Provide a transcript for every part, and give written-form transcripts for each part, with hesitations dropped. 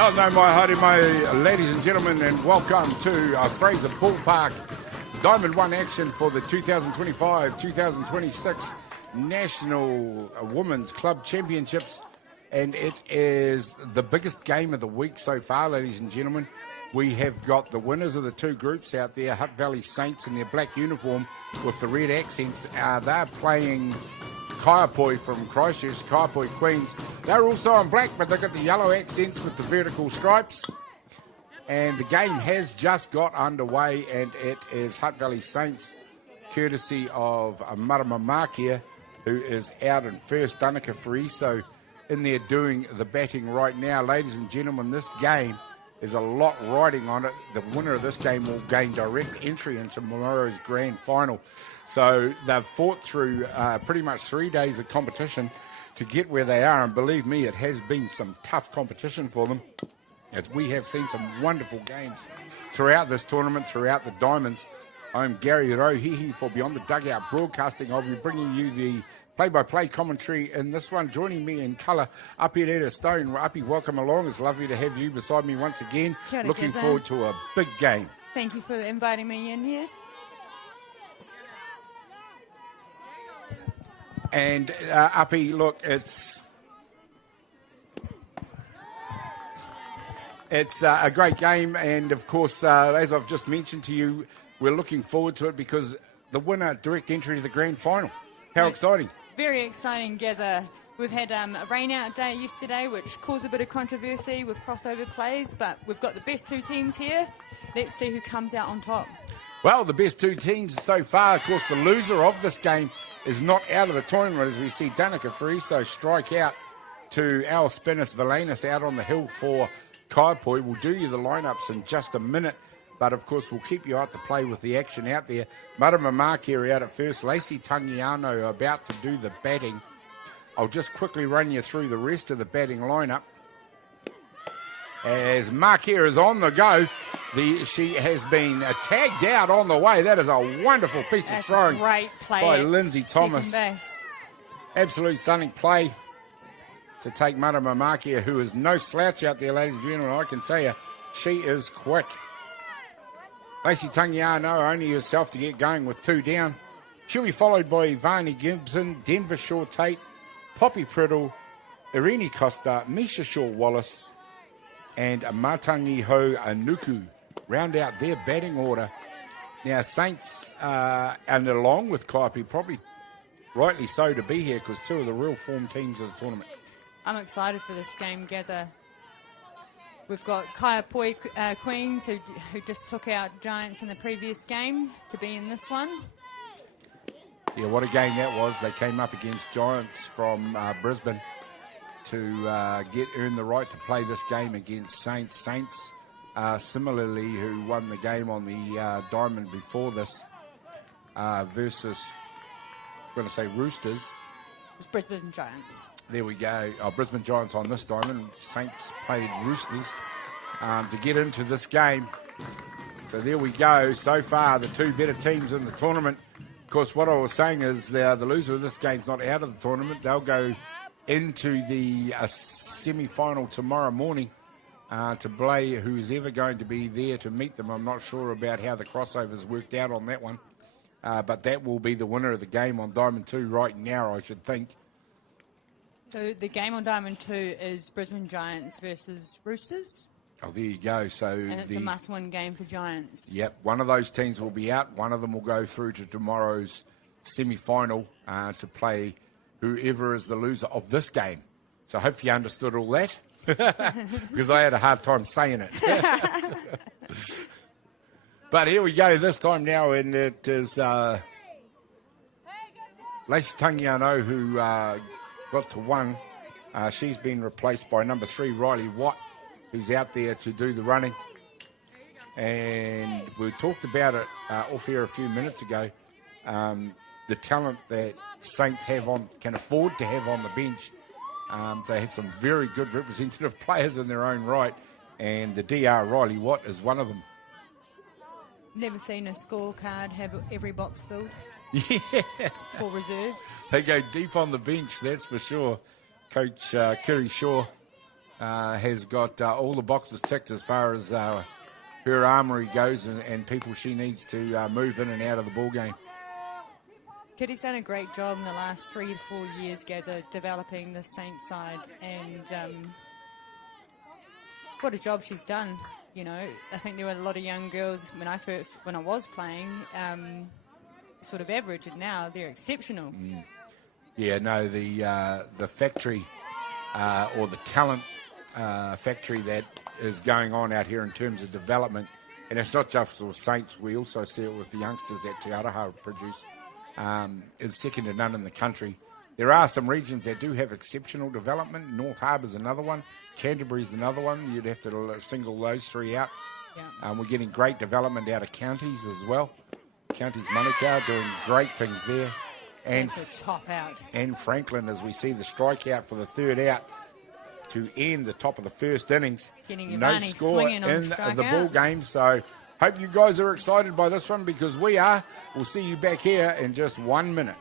Well, no, my howdy, my ladies and gentlemen, and welcome to Fraser Ballpark Diamond 1 action for the 2025-2026 National Women's Club Championships. And it is the biggest game of the week so far, ladies and gentlemen. We have got the winners of the two groups out there, Hutt Valley Saints in their black uniform with the red accents. They're playing Kaiapoi from Christchurch, Kaiapoi Queens. They're also in black, but they've got the yellow accents with the vertical stripes. And the game has just got underway, and it is Hutt Valley Saints, courtesy of Marama Makia, who is out in first. Danica Fraser in there doing the batting right now. Ladies and gentlemen, this game is a lot riding on it. The winner of this game will gain direct entry into tomorrow's grand final. So they've fought through pretty much 3 days of competition to get where they are. And believe me, it has been some tough competition for them, as we have seen some wonderful games throughout this tournament, throughout the Diamonds. I'm Gary Rohihi for Beyond the Dugout Broadcasting. I'll be bringing you the play-by-play commentary in this one. Joining me in colour, Appy Leda Stone. Appy, welcome along. It's lovely to have you beside me once again. Kia ora, Looking Geza. forward to a big game. Thank you for inviting me in here. And Appy, look, it's a great game, and of course, as I've just mentioned to you, we're looking forward to it because the winner direct entry to the grand final. How exciting! Very exciting, Gaza. We've had a rain-out day yesterday, which caused a bit of controversy with crossover plays, but we've got the best two teams here. Let's see who comes out on top. Well, the best two teams so far, of course, the loser of this game is not out of the tournament, as we see Danica Fraser strike out to our spinners Valanis out on the hill for Kaiapoi. We'll do you the lineups in just a minute, but of course we'll keep you out to play with the action out there. Marama Makia out at first, Lacey Tangiano about to do the batting. I'll just quickly run you through the rest of the batting lineup. As Makia is on the go, she has been tagged out on the way. That is a wonderful piece of throwing Great play by Lindsay Thomas. Base. Absolute stunning play to take Marama Makia, who is no slouch out there, ladies and gentlemen. I can tell you, she is quick. Lacey Tangiano only herself to get going with two down. She'll be followed by Varney Gibson, Denver Shaw Tate, Poppy Priddle, Irene Costa, Misha Shaw Wallace, and Matangi Ho Anuku round out their batting order. Now, Saints, and along with Kaiapoi, probably rightly so to be here because two of the real form teams of the tournament. I'm excited for this game, Gaza. We've got Kaiapoi Queens, who just took out Giants in the previous game, to be in this one. Yeah, what a game that was. They came up against Giants from Brisbane to earn the right to play this game against Saints. Saints, similarly, who won the game on the Diamond before this versus, I'm going to say Roosters. It's Brisbane Giants. There we go. Brisbane Giants on this Diamond. Saints played Roosters to get into this game. So there we go. So far, the two better teams in the tournament. Of course, what I was saying is the loser of this game's not out of the tournament. They'll go into the semi-final tomorrow morning to play who's ever going to be there to meet them. I'm not sure about how the crossovers worked out on that one. But that will be the winner of the game on Diamond 2 right now, I should think. So the game on Diamond 2 is Brisbane Giants versus Roosters. Oh, there you go. So and it's a must-win game for Giants. Yep, one of those teams will be out. One of them will go through to tomorrow's semi-final to play whoever is the loser of this game. So hopefully you understood all that because I had a hard time saying it. But here we go this time now, and it is Lacey Tangiano who got to one. She's been replaced by number 3, Riley Watt, who's out there to do the running. And we talked about it off air a few minutes ago, the talent that Saints can afford to have on the bench. They have some very good representative players in their own right, and the DR Riley Watt is one of them. Never seen a scorecard have every box filled. Yeah. For reserves. They go deep on the bench, that's for sure. Coach Kerry Shaw has got all the boxes ticked as far as her armoury goes and people she needs to move in and out of the ball game. Kitty's done a great job in the last 3 to 4 years, Gazza, developing the Saints side, and what a job she's done. You know, I think there were a lot of young girls when I was playing, sort of average, and now they're exceptional. Yeah, no, the factory or the talent factory that is going on out here in terms of development, and it's not just with Saints, we also see it with the youngsters that Atiawa produce, is second to none in the country. There are some regions that do have exceptional development. North Harbour's another one. Canterbury's another one. You'd have to single those three out. Yeah. We're getting great development out of counties as well. Counties Manukau doing great things there. And that's a top out. And Franklin, as we see the strikeout for the third out to end the top of the first innings. No score in the ball game. So hope you guys are excited by this one, because we are. We'll see you back here in just 1 minute.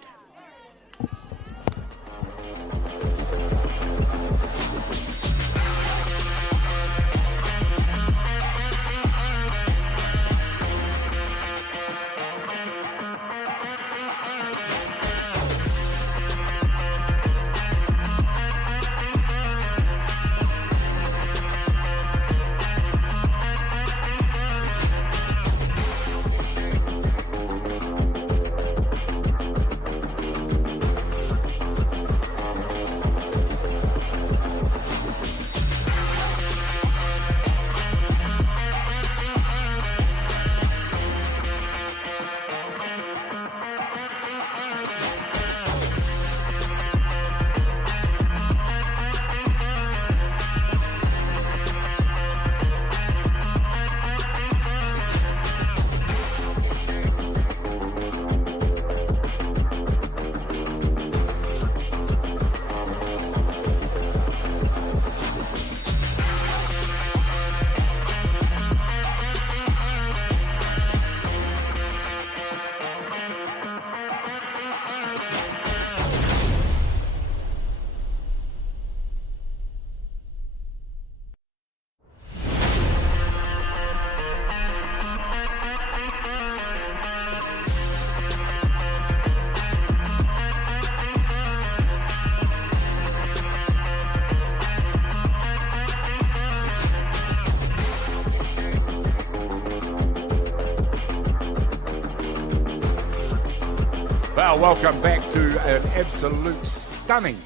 Well, welcome back to an absolute stunning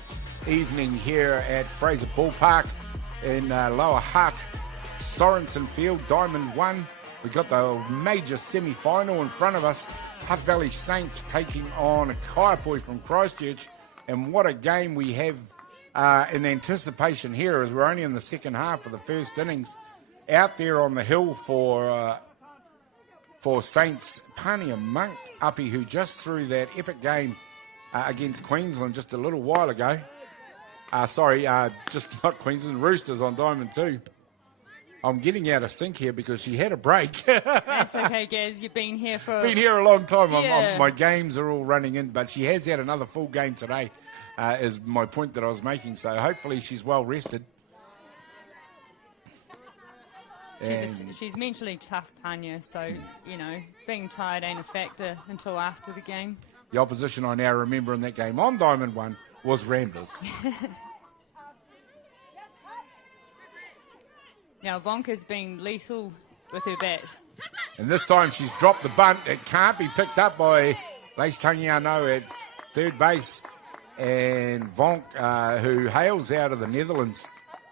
evening here at Fraser Ballpark in Lower Hutt, Sorensen Field, Diamond 1. We've got the major semi-final in front of us. Hutt Valley Saints taking on Kaiapoi from Christchurch. And what a game we have in anticipation here, as we're only in the second half of the first innings. Out there on the hill for Saints, Pania Monk Uppy, who just threw that epic game against Queensland just a little while ago. Just not Queensland, Roosters on Diamond 2. I'm getting out of sync here because she had a break. That's okay, Gaz. You've been here for... Been here a long time. Yeah. My games are all running in, but she has had another full game today, is my point that I was making. So hopefully she's well rested. She's mentally tough, Panya, so, you know, being tired ain't a factor until after the game. The opposition I now remember in that game on Diamond 1 was Ramblers. Now, Vonka's been lethal with her bat. And this time she's dropped the bunt. It can't be picked up by Lace Tangiano at third base. And Vonk, who hails out of the Netherlands,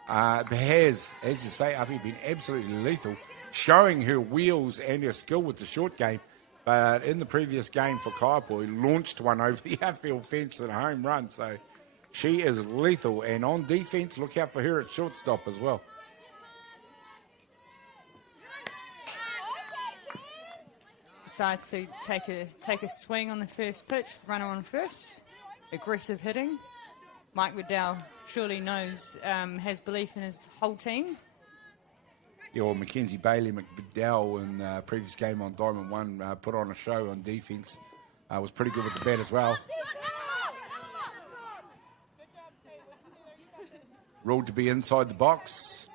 has, as you say, Uppy, been absolutely lethal, showing her wheels and her skill with the short game. But in the previous game for Kaiapoi, launched one over the outfield fence and a home run. So she is lethal. And on defense, look out for her at shortstop as well. Decides to take a swing on the first pitch, runner on first, aggressive hitting. Mike Waddell surely knows, has belief in his whole team. Yeah, well, Mackenzie Bailey McDowell in the previous game on Diamond 1 put on a show on defence. Was pretty good with the bat as well. ruled to be inside the box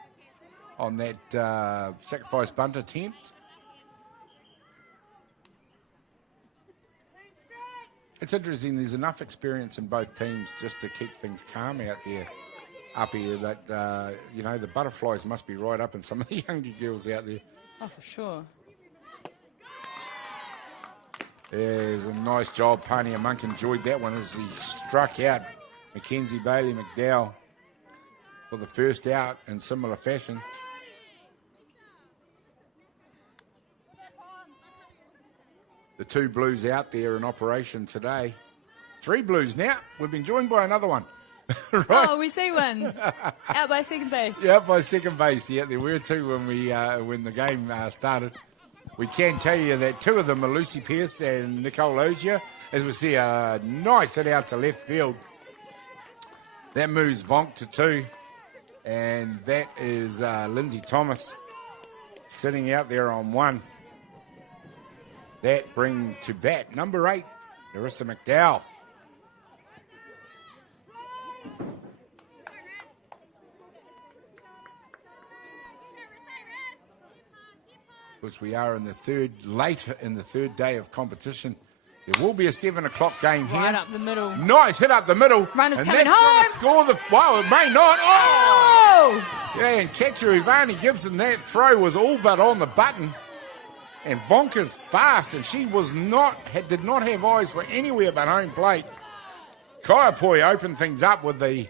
on that sacrifice bunt attempt. It's interesting, there's enough experience in both teams just to keep things calm out there, up here, that, the butterflies must be right up in some of the younger girls out there. Oh, for sure. There's a nice job. Pania Monk enjoyed that one as he struck out Mackenzie Bailey McDowell for the first out in similar fashion. The 2 Blues out there in operation today. 3 Blues now. We've been joined by another one. Right. Oh, we see one. Out by second base. Yeah, out by second base. Yeah, there were 2 when the game started. We can tell you that 2 of them are Lucy Pearce and Nicole Ogier, as we see a nice hit out to left field. That moves Vonk to 2. And that is Lindsay Thomas sitting out there on 1. That bring to bat number 8, Narissa McDowell. Which we are late in the third day of competition. There will be a 7 o'clock game here. Right up the middle. Nice hit up the middle. Runners and coming that's home. Score the. Well, it may not. Oh! Yeah, and catcher Ivani Gibson, that throw was all but on the button. And Vonka's fast, and she did not have eyes for anywhere but home plate. Kaiapoi opened things up with the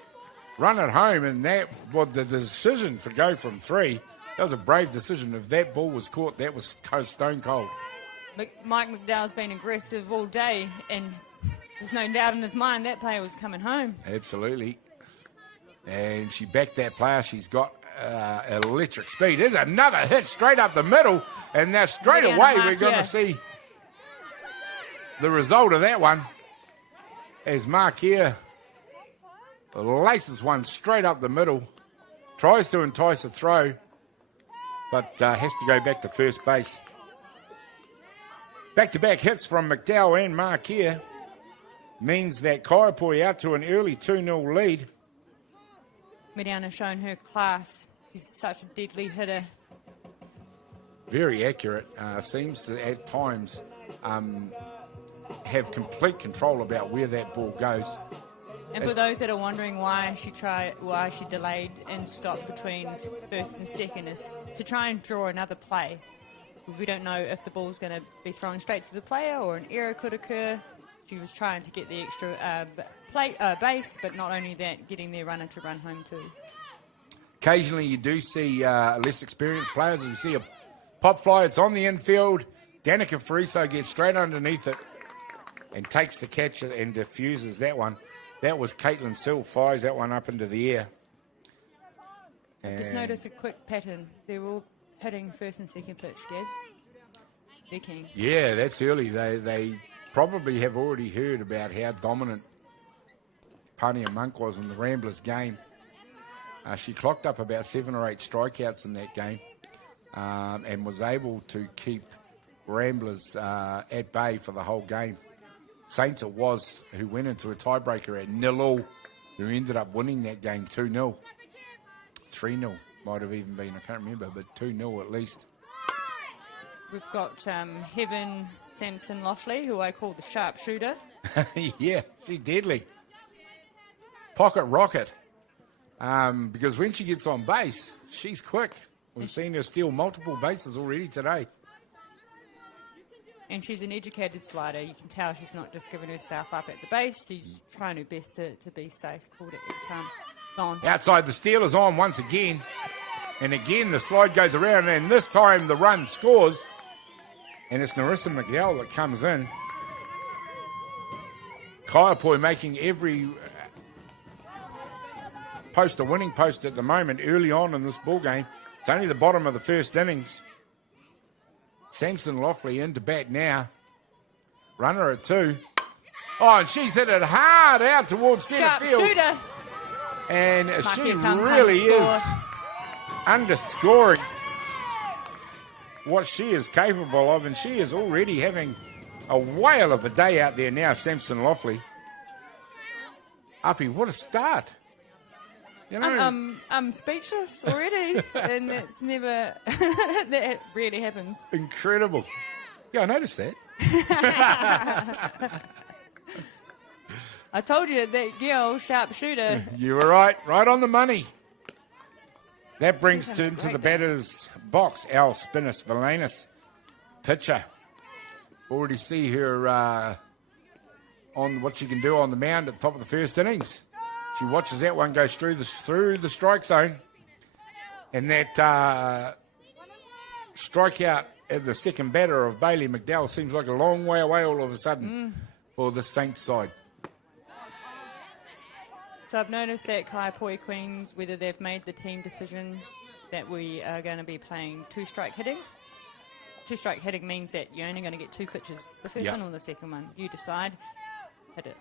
run at home, and that was the decision to go from 3. That was a brave decision. If that ball was caught, that was stone cold. Mike McDowell's been aggressive all day, and there's no doubt in his mind that player was coming home. Absolutely. And she backed that player. She's got electric speed. There's another hit straight up the middle, and now straight away we're going to see the result of that one as Markier laces one straight up the middle, tries to entice a throw, but has to go back to first base. Back-to-back hits from McDowell and Markier means that Kaiapoi out to an early 2-0 lead. Mediana's shown her class. She's such a deadly hitter. Very accurate. Seems to, at times, have complete control about where that ball goes. And for those that are wondering why she delayed and stopped between first and second, is to try and draw another play. We don't know if the ball's going to be thrown straight to the player or an error could occur. She was trying to get the extra base, but not only that, getting their runner to run home too. Occasionally you do see less experienced players. You see a pop fly, it's on the infield. Danica Fraser gets straight underneath it and takes the catch and diffuses that one. That was Caitlin Sill, fires that one up into the air. And just notice a quick pattern. They're all hitting first and second pitch, Gaz. They're keen. Yeah, that's early. They probably have already heard about how dominant Pania Monk was in the Ramblers game. She clocked up about 7 or 8 strikeouts in that game and was able to keep Ramblers at bay for the whole game. Saints it was who went into a tiebreaker at 0-0, who ended up winning that game 2-0. 3-0 might have even been, I can't remember, but 2-0 at least. We've got Heaven Sampson Loughley, who I call the sharpshooter. Yeah, she's deadly. Pocket rocket. Because when she gets on base, she's quick. We've seen her steal multiple bases already today. And she's an educated slider. You can tell she's not just giving herself up at the base. She's trying her best to be safe. Called it every time. Gone. Outside, the Steelers on once again. And again, the slide goes around. And this time, the run scores. And it's Narissa McDowell that comes in. Kaiapoi making every post a winning post at the moment early on in this ball game. It's only the bottom of the first innings. Sampson Loughley into bat now. Runner at 2. Oh, and she's hit it hard out towards centre field. Shooter. And she really is underscoring what she is capable of, and she is already having a whale of a day out there now, Sampson Loughley. Uppy, what a start. You know, I'm speechless already, and that's never, that rarely happens. incredible. Yeah, I noticed that. I told you that girl, sharpshooter. You were right on the money. That brings She's to having a into the great day. batter's box, Al Spinnus Valanis, pitcher. Already see her on what she can do on the mound at the top of the first innings. She watches that one go through the strike zone. And that strikeout at the second batter of Bailey McDowell seems like a long way away all of a sudden for the Saints side. So I've noticed that Kaiapoi Queens, whether they've made the team decision that we are going to be playing two-strike hitting. Two-strike hitting means that you're only going to get two pitches, the first one or the second one. You decide, hit it.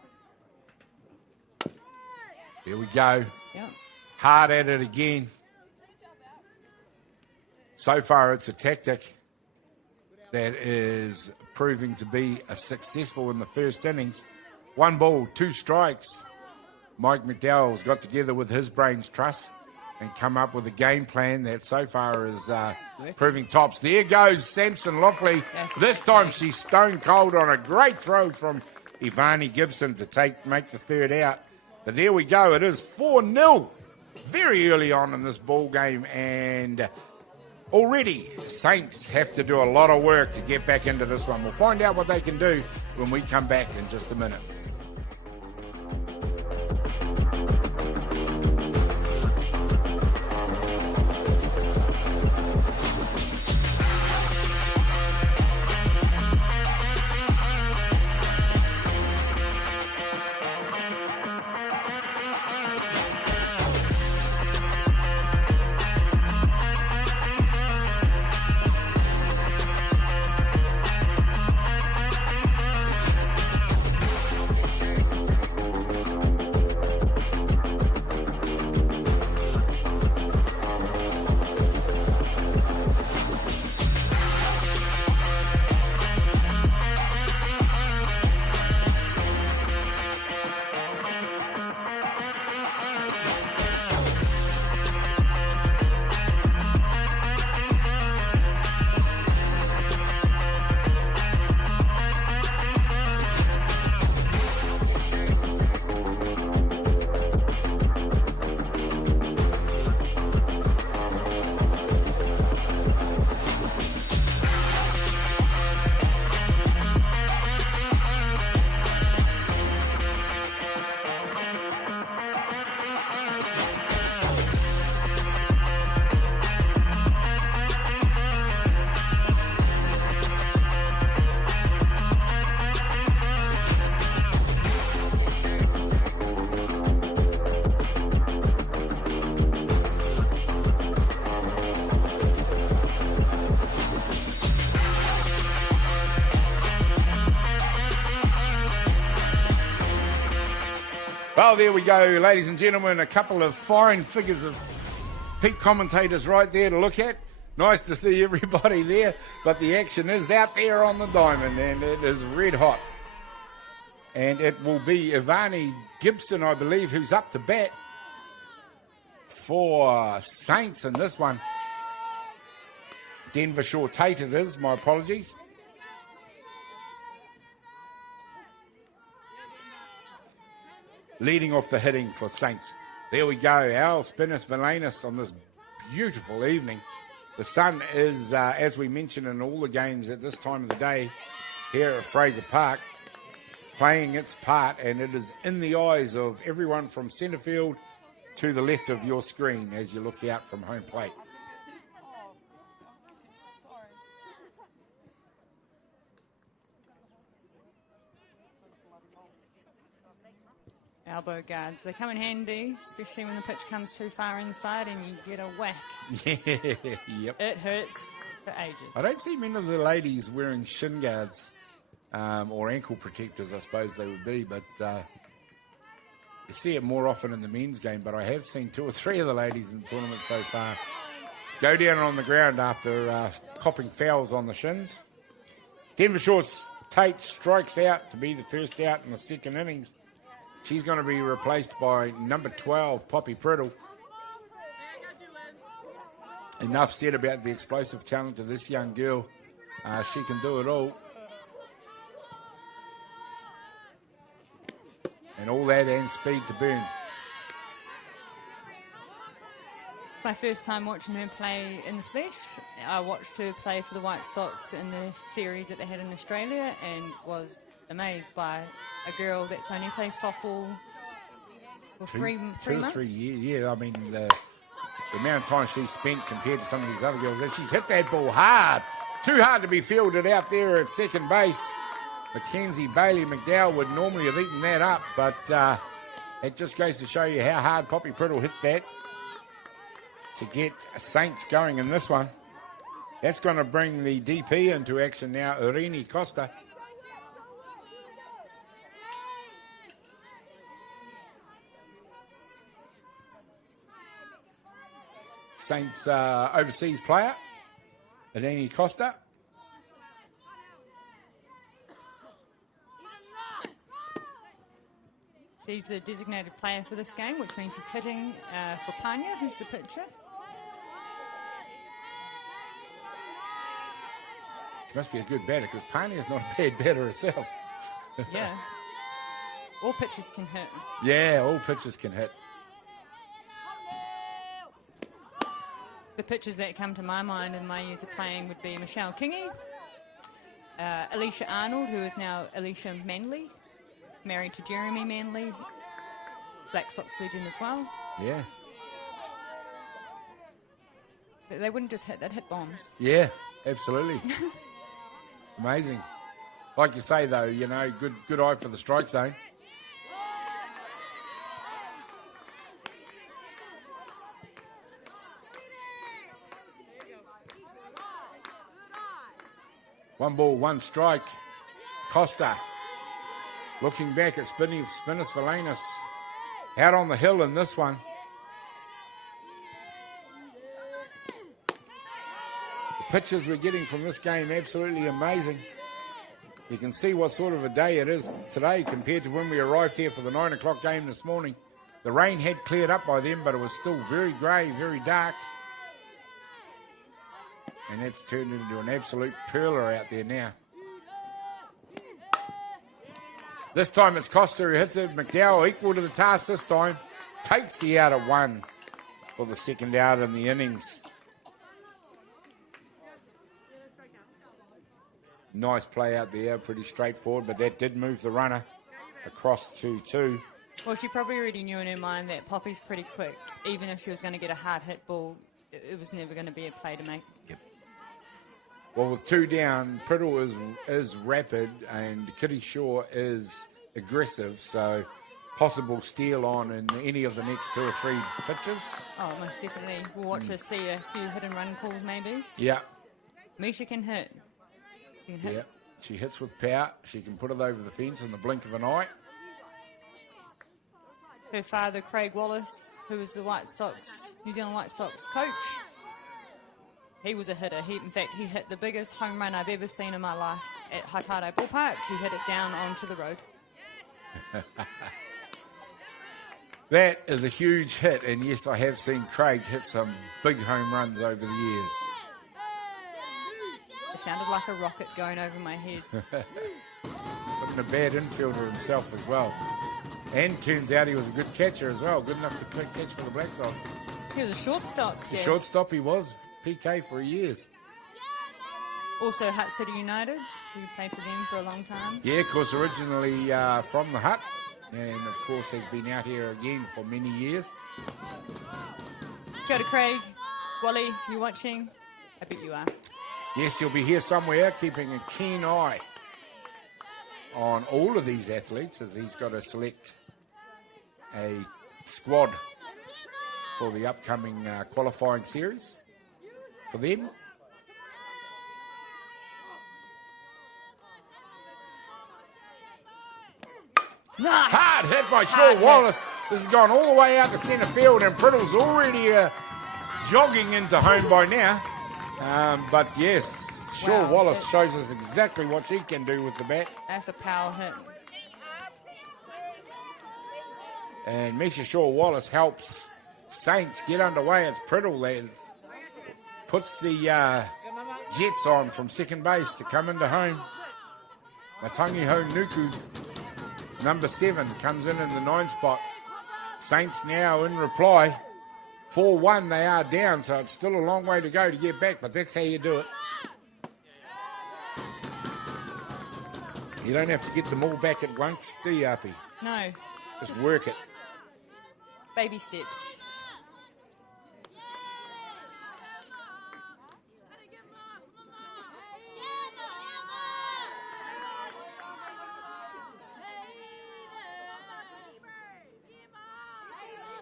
There we go. Yeah. Hard at it again. So far, it's a tactic that is proving to be a successful in the first innings. 1 ball, 2 strikes. Mike McDowell's got together with his brains trust and come up with a game plan that so far is proving tops. There goes Samson Lofley. This time she's stone cold on a great throw from Ivani Gibson to make the third out. But there we go. It is 4-0 very early on in this ball game, and already Saints have to do a lot of work to get back into this one. We'll find out what they can do when we come back in just a minute. Well, there we go, ladies and gentlemen. A couple of fine figures of peak commentators right there to look at. Nice to see everybody there, but the action is out there on the diamond, and it is red hot. And it will be Ivani Gibson, I believe, who's up to bat for Saints in this one. Denver Shore Tate it is, my apologies. Leading off the hitting for Saints. There we go, Al Spinnus Valanis on this beautiful evening. The sun is, as we mentioned in all the games at this time of the day, here at Fraser Park, playing its part, and it is in the eyes of everyone from centre field to the left of your screen as you look out from home plate. Elbow guards, they come in handy, especially when the pitch comes too far inside and you get a whack. Yep. It hurts for ages. I don't see many of the ladies wearing shin guards or ankle protectors, I suppose they would be, but you see it more often in the men's game. But I have seen 2 or 3 of the ladies in the tournament so far go down on the ground after copping fouls on the shins. Denver Shore's Tate strikes out to be the first out in the second innings. She's going to be replaced by number 12, Poppy Priddle. Enough said about the explosive talent of this young girl. She can do it all. And all that and speed to burn. My first time watching her play in the flesh. I watched her play for the White Sox in the series that they had in Australia and was amazed by a girl that's only played softball for three months. 2 or 3 years, yeah. I mean, the amount of time she's spent compared to some of these other girls, and she's hit that ball hard. Too hard to be fielded out there at second base. Mackenzie Bailey McDowell would normally have eaten that up, but it just goes to show you how hard Poppy Priddle hit that to get Saints going in this one. That's going to bring the DP into action now, Irini Costa. Saints overseas player, Irini Costa. She's the designated player for this game, which means she's hitting for Panya, who's the pitcher. She must be a good batter because Panya's not a bad batter herself. Yeah. All pitchers can hit. Yeah, all pitchers can hit. The pitchers that come to my mind in my years of playing would be Michelle Kingy, Alicia Arnold, who is now Alicia Manley, married to Jeremy Manley, Black Sox legend as well. Yeah. They wouldn't just hit, they'd hit bombs. Yeah, absolutely. Amazing. Like you say, though, you know, good eye for the strike zone. One ball, one strike. Costa looking back at Spinners Valanis. Out on the hill in this one. The pitches we're getting from this game, absolutely amazing. You can see what sort of a day it is today compared to when we arrived here for the 9 o'clock game this morning. The rain had cleared up by then, but it was still very grey, very dark. And it's turned into an absolute perler out there now. This time it's Costa who hits it. McDowell equal to the task this time. Takes the out at one for the second out in the innings. Nice play out there, pretty straightforward, but that did move the runner across to 2. Well, she probably already knew in her mind that Poppy's pretty quick. Even if she was going to get a hard hit ball, it was never going to be a play to make. Yep. Well, with 2 down, Priddle is rapid and Kitty Shaw is aggressive, so possible steal on in any of the next 2 or 3 pitches. Oh, most definitely. We'll watch her see a few hit and run calls maybe. Yeah. Misha can hit. Yeah, she hits with power. She can put it over the fence in the blink of an eye. Her father, Craig Wallace, who was the New Zealand White Sox coach, he was a hitter. In fact, he hit the biggest home run I've ever seen in my life at Hutt Ballpark. He hit it down onto the road. That is a huge hit, and yes, I have seen Craig hit some big home runs over the years. It sounded like a rocket going over my head. Wasn't a bad infielder himself as well. And turns out he was a good catcher as well. Good enough to catch for the Black Sox. He was a shortstop. The shortstop he was. PK for years. Also Hutt City United. He played for them for a long time. Yeah, of course, originally from the Hutt. And, of course, has been out here again for many years. Kia ora, Craig. Wally, you watching? I bet you are. Yes, he'll be here somewhere, keeping a keen eye on all of these athletes as he's got to select a squad for the upcoming qualifying series for them. Nice. Hard hit by Shaw Wallace. This has gone all the way out to centre field, and Priddle's already jogging into home by now. But yes, Shaw Wallace shows us exactly what she can do with the bat. That's a power hit. And Misha Shaw Wallace helps Saints get underway. It's Priddle there puts the Jets on from second base to come into home. Matangiho Nuku, number 7, comes in the 9 spot. Saints now in reply. 4-1, they are down, so it's still a long way to go to get back, but that's how you do it. You don't have to get them all back at once, do you, Uppy? No. Just work it. Baby steps.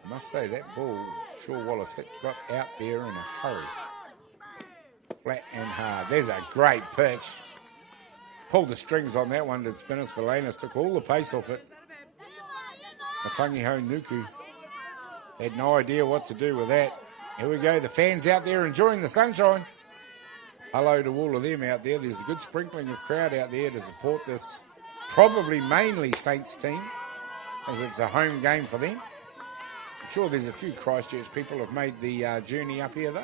I must say that ball, Shaw Wallace got out there in a hurry. Flat and hard. There's a great pitch. Pulled the strings on that one. Did Spinners Valanas, took all the pace off it. Matangiho Nuku had no idea what to do with that. Here we go. The fans out there enjoying the sunshine. Hello to all of them out there. There's a good sprinkling of crowd out there to support this probably mainly Saints team, as it's a home game for them. I'm sure there's a few Christchurch people have made the journey up here, though.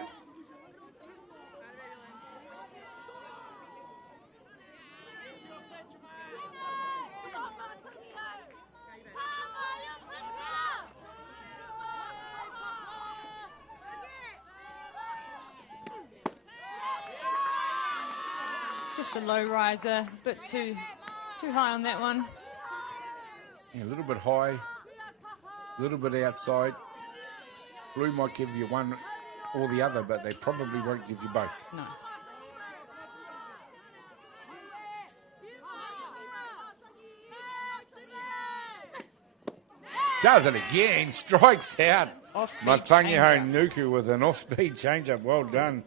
Just a low riser, a bit too high on that one. Yeah, a little bit high, a little bit outside. Blue might give you one or the other, but they probably won't give you both. No. Does it again, strikes out. Off-speed Matangiho changeup. Nuku with an off-speed changeup. Well done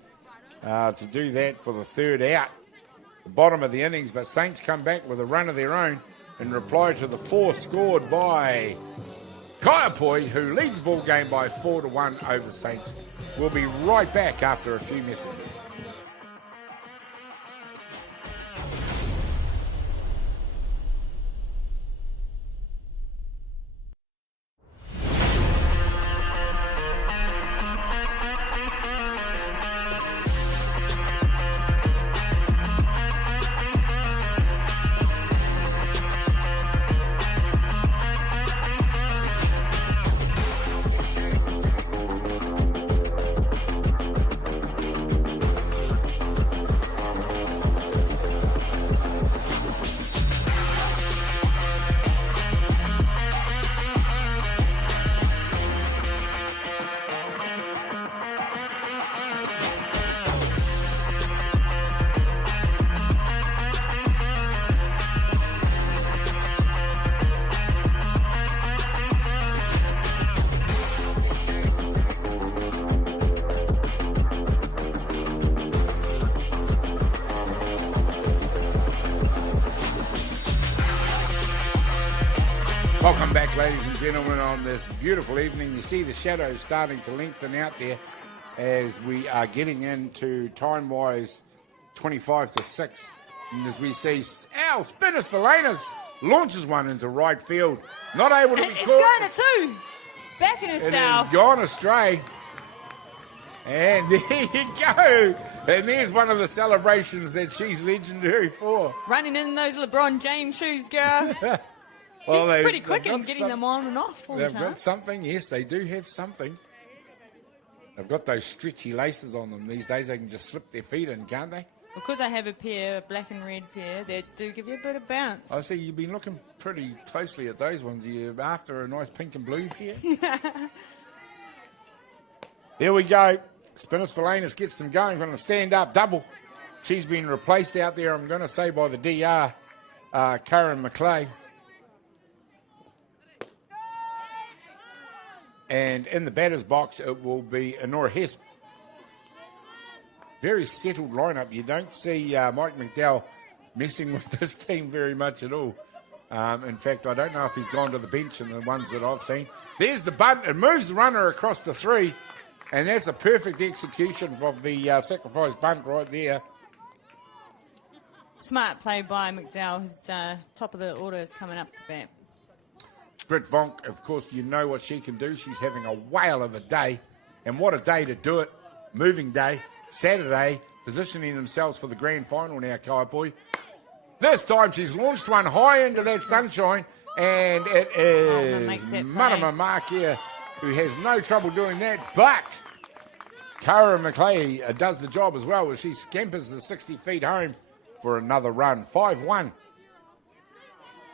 to do that for the third out. The bottom of the innings, but Saints come back with a run of their own in reply to the 4 scored by Kaiapoi, who leads the ball game by 4-1 over Saints. We'll be right back after a few messages. Welcome back, ladies and gentlemen, on this beautiful evening. You see the shadows starting to lengthen out there as we are getting into time-wise 25 to 6. And as we see, Al Spinners Valanas launches one into right field. Not able to be It's caught. going to 2. Back in It herself. has gone astray. And there you go. And there's one of the celebrations that she's legendary for. Running in those LeBron James shoes, girl. Well, She's pretty quick in getting some- them on and off all the They've time. got something, yes, they do have something. They've got those stretchy laces on them these days. They can just slip their feet in, can't they? Because I have a pair, a black and red pair, they do give you a bit of bounce. I see you've been looking pretty closely at those ones. You're after a nice pink and blue pair. There we go. Spinners Valanas gets them going from a stand-up double. She's been replaced out there, I'm going to say, by the DR, Karen McClay. And in the batter's box, it will be Honora Hesp. Very settled lineup. You don't see Mike McDowell messing with this team very much at all. In fact, I don't know if he's gone to the bench in the ones that I've seen. There's the bunt. It moves the runner across the 3. And that's a perfect execution of the sacrifice bunt right there. Smart play by McDowell, who's top of the order, is coming up to bat. Britt Vonk, of course, you know what she can do. She's having a whale of a day. And what a day to do it. moving day, Saturday, positioning themselves for the grand final now, Kaiapoi. This time she's launched one high into that sunshine, and it is Marama Makia who has no trouble doing that, but Cara McClay does the job as well as she scampers the 60 feet home for another run, 5-1.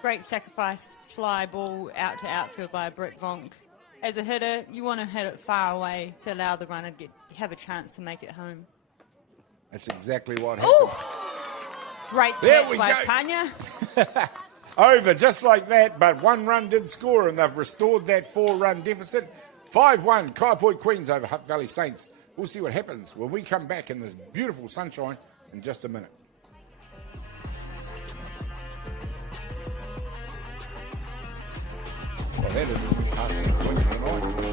Great sacrifice fly ball out to outfield by Britt Vonk. As a hitter, you want to hit it far away to allow the runner to have a chance to make it home. That's exactly what happened. Great catch by Panya. Over just like that, but one run did score, and they've restored that 4-run deficit. 5-1, Kaiapoi Queens over Hutt Valley Saints. We'll see what happens when we come back in this beautiful sunshine in just a minute. Well, that is passing the point tonight.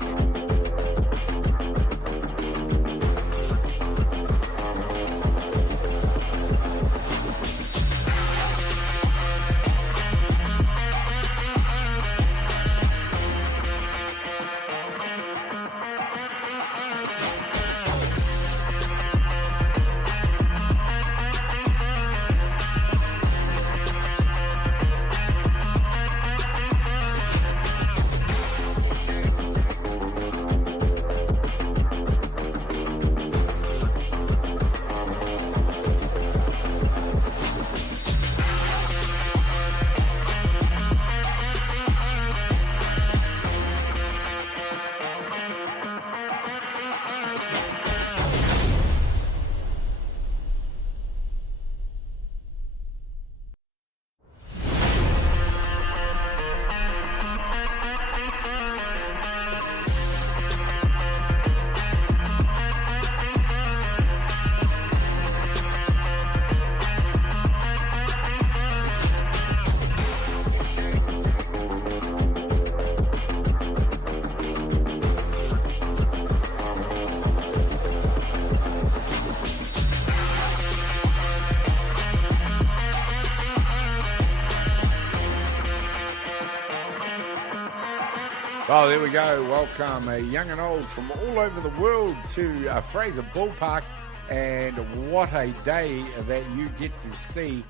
Well, there we go. Welcome, young and old from all over the world to Fraser Ballpark. And what a day that you get to see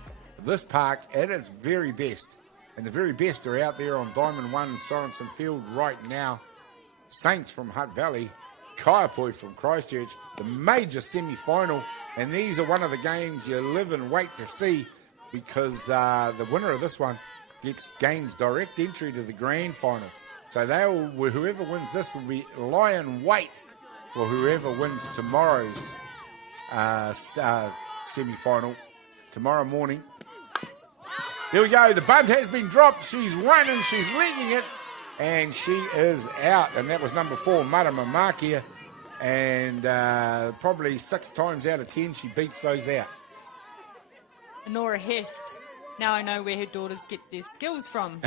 this park at its very best. And the very best are out there on Diamond 1 Sorensen Field right now. Saints from Hutt Valley, Kaiapoi from Christchurch, the major semi-final. And these are one of the games you live and wait to see, because the winner of this one gains direct entry to the grand final. So whoever wins this will be lie in wait for whoever wins tomorrow's semi-final tomorrow morning. Here we go. The bunt has been dropped. She's running. She's legging it. And she is out. And that was number 4, Marama Makia. And probably 6 times out of 10, she beats those out. Nora Hest. Now I know where her daughters get their skills from.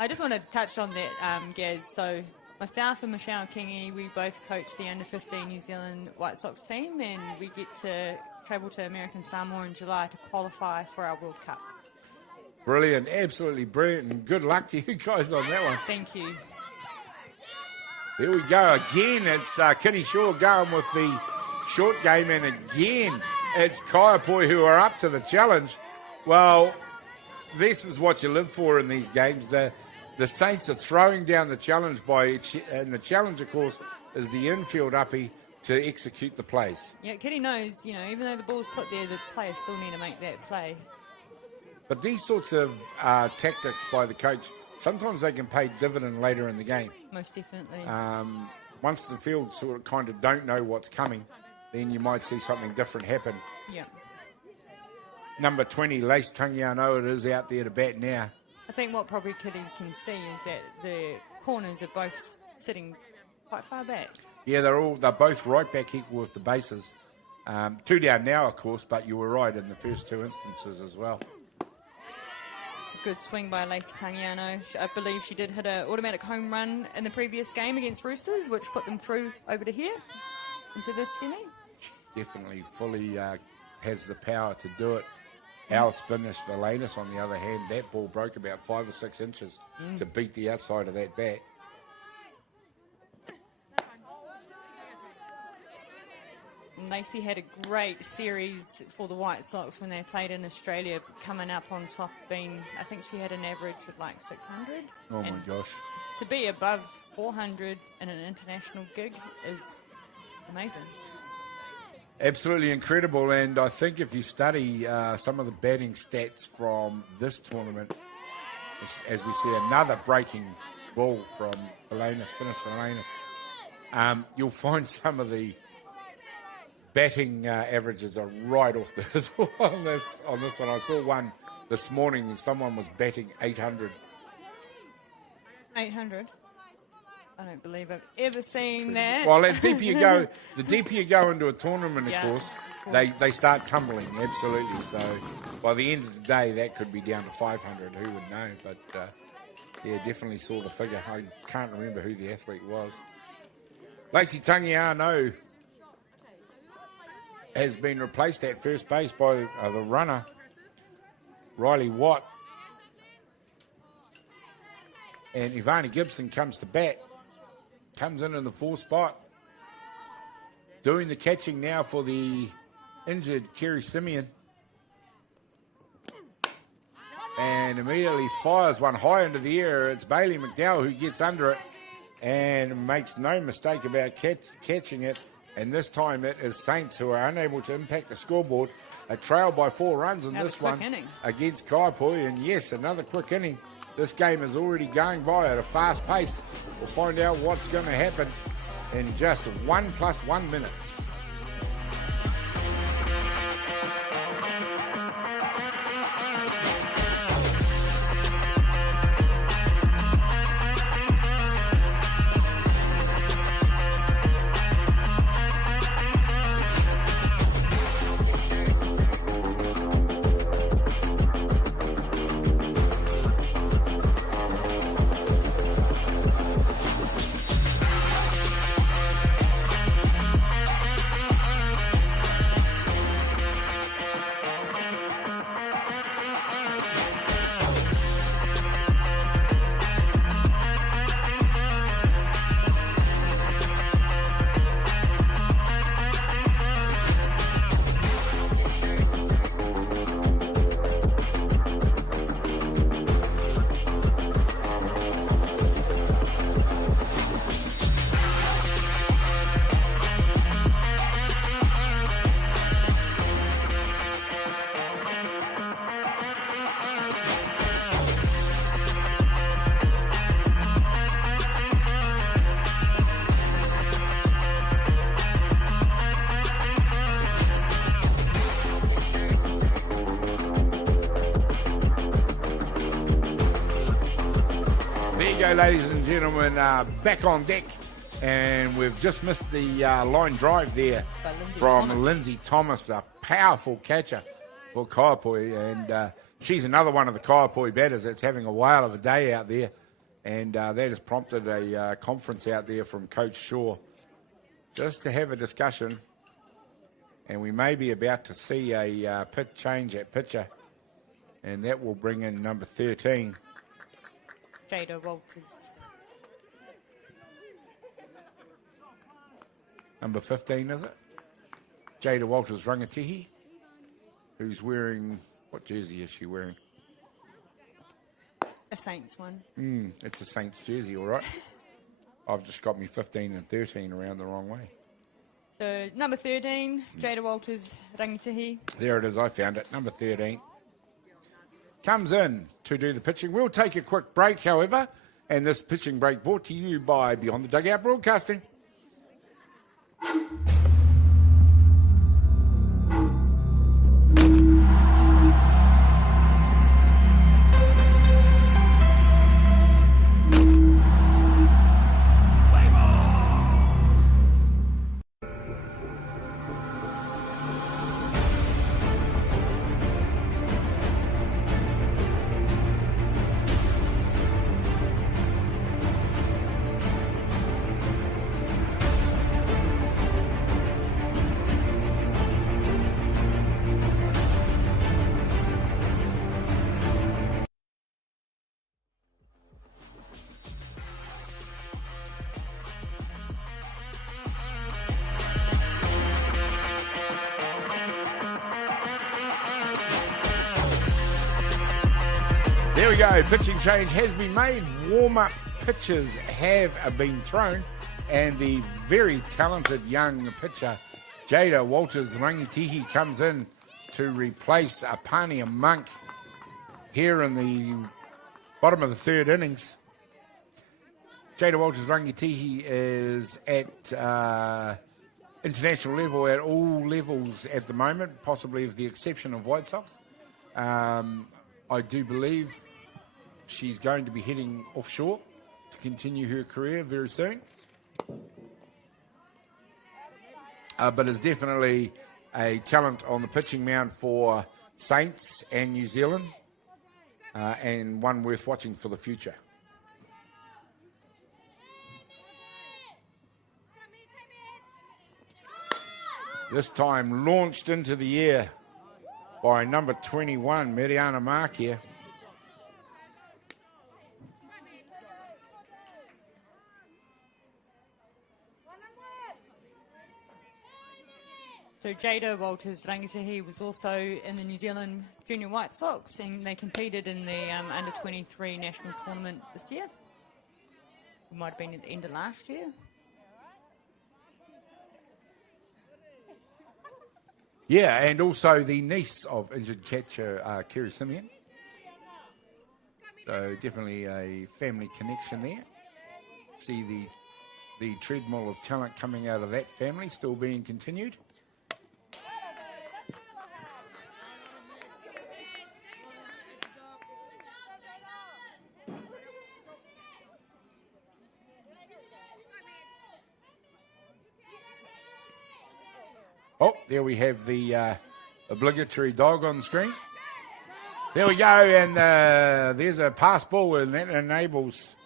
I just want to touch on that, Gaz. So myself and Michelle Kingy, we both coach the under-15 New Zealand White Sox team, and we get to travel to American Samoa in July to qualify for our World Cup. Brilliant, absolutely brilliant, and good luck to you guys on that one. Thank you. Here we go again. It's Kitty Shaw going with the short game, and again it's Kaiapoi who are up to the challenge. Well, this is what you live for in these games. The Saints are throwing down the challenge and the challenge, of course, is the infield uppie to execute the plays. Yeah, Kitty knows, even though the ball's put there, the players still need to make that play. But these sorts of tactics by the coach, sometimes they can pay dividend later in the game. Most definitely. Once the field sort of kind of don't know what's coming, then you might see something different happen. Yeah. Number 20, Lace Tangiano, it is out there to bat now. I think what probably Kitty can see is that the corners are both sitting quite far back. Yeah, they're both right back equal with the bases. 2 down now, of course, but you were right in the first 2 instances as well. It's a good swing by Lacey Tangiano. I believe she did hit an automatic home run in the previous game against Roosters, which put them through over to here, into this semi. Definitely fully has the power to do it. Alice Spinnish Valanis, on the other hand, that ball broke about 5 or 6 inches to beat the outside of that bat. Lacey had a great series for the White Sox when they played in Australia, coming up on soft bean. I think she had an average of like 600. Oh my gosh. To be above 400 in an international gig is amazing. Absolutely incredible, and I think if you study some of the batting stats from this tournament, as we see another breaking ball from Valanis, you'll find some of the batting averages are right off the on this one. I saw one this morning. Someone was batting 800. 800. I don't believe I've ever seen that. Well, the deeper you go into a tournament, of course, they start tumbling. Absolutely. So by the end of the day, that could be down to 500. Who would know? But definitely saw the figure. I can't remember who the athlete was. Lacey Tangiano has been replaced at first base by the runner, Riley Watt. And Ivani Gibson comes to bat. Comes in the fourth spot. Doing the catching now for the injured Kerry Simeon. And immediately fires one high into the air. It's Bailey McDowell who gets under it and makes no mistake about catching it. And this time it is Saints who are unable to impact the scoreboard. A trail by 4 runs in this one against Kaiapoi. And yes, another quick inning. This game is already going by at a fast pace. We'll find out what's going to happen in just 1 + 1 minutes. Ladies and gentlemen, back on deck, and we've just missed the line drive there from Lindsay Thomas, a powerful catcher for Kaiapoi, and she's another one of the Kaiapoi batters that's having a whale of a day out there, and that has prompted a conference out there from Coach Shaw just to have a discussion, and we may be about to see a pitch change at pitcher, and that will bring in number 13. Jada Walters. Number 15, is it? Jada Walters Rangatihi, who's wearing, what jersey is she wearing? A Saints one. It's a Saints jersey, all right. I've just got me 15 and 13 around the wrong way. So, number 13, Jada Walters Rangatihi. There it is, I found it. Number 13. Comes in to do the pitching. We'll take a quick break, however, and this pitching break brought to you by Beyond the Dugout Broadcasting. There we go. Pitching change has been made. Warm-up pitches have been thrown. And the very talented young pitcher, Jada Walters-Rangitihi, comes in to replace Apania Monk here in the bottom of the third innings. Jada Walters-Rangitihi is at international level at all levels at the moment, possibly with the exception of White Sox. I do believe she's going to be heading offshore to continue her career very soon. But is definitely a talent on the pitching mound for Saints and New Zealand, and one worth watching for the future. This time launched into the air by number 21, Mariana Marquez. So Jada Walters-Rangitihi was also in the New Zealand Junior White Sox, and they competed in the under-23 national tournament this year. It might have been at the end of last year. Yeah, and also the niece of injured catcher Kerry Simeon. So definitely a family connection there. See the treadmill of talent coming out of that family still being continued. Oh, there we have the obligatory dog on the screen. There we go, and there's a pass ball, and that enables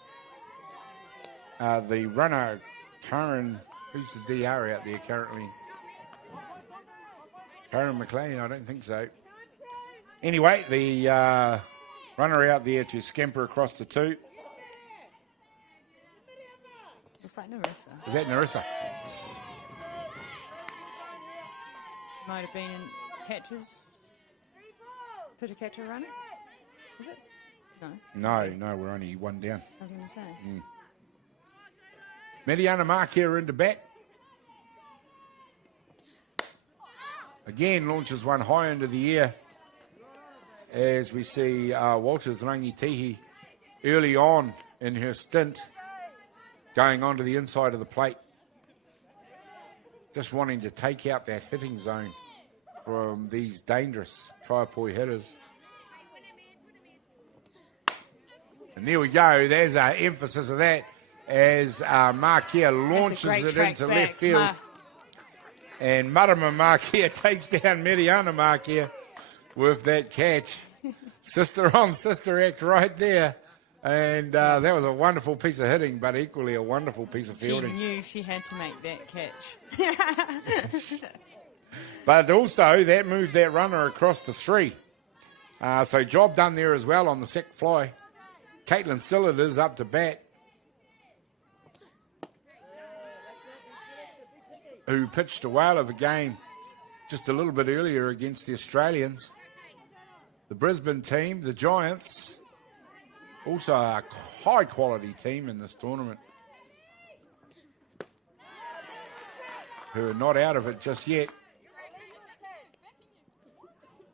the runner, Karen, who's the DR out there currently? Karen McLean, I don't think so. Anyway, the runner out there to scamper across the two. Looks like Narissa. Is that Narissa? Might have been in catches. Pitcher, catcher, runner? Is it? No. No, we're only one down. I was going to say. Mariana Marquez into bat. Again, launches one high into the air. As we see Walters-Rangitihi early on in her stint going onto the inside of the plate. Just wanting to take out that hitting zone from these dangerous Kaiapoi hitters. And there we go. There's our emphasis of that as Marquez launches it into left field. And Marama Marquez takes down Mariana Marquez with that catch. Sister on sister act right there. And that was a wonderful piece of hitting, but equally a wonderful piece of fielding. She knew she had to make that catch. But also, that moved that runner across the three. So job done there as well on the second fly. Caitlin Sillard is up to bat, who pitched a whale of a game just a little bit earlier against the Australians. The Brisbane team, the Giants, also a high-quality team in this tournament, who are not out of it just yet.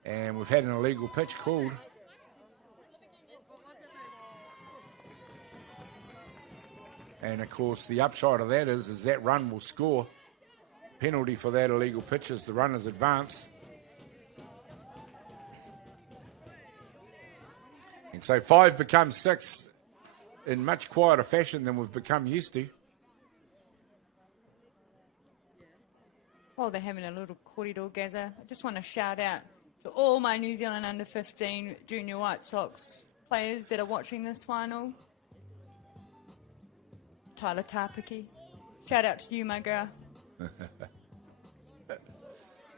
And we've had an illegal pitch called. And, of course, the upside of that is that run will score. Penalty for that illegal pitch as the runners advance. And so 5 becomes 6 in much quieter fashion than we've become used to. While they're having a little corridor gather, I just want to shout out to all my New Zealand under-15 Junior White Sox players that are watching this final. Tyler Tapiki, shout out to you, my girl.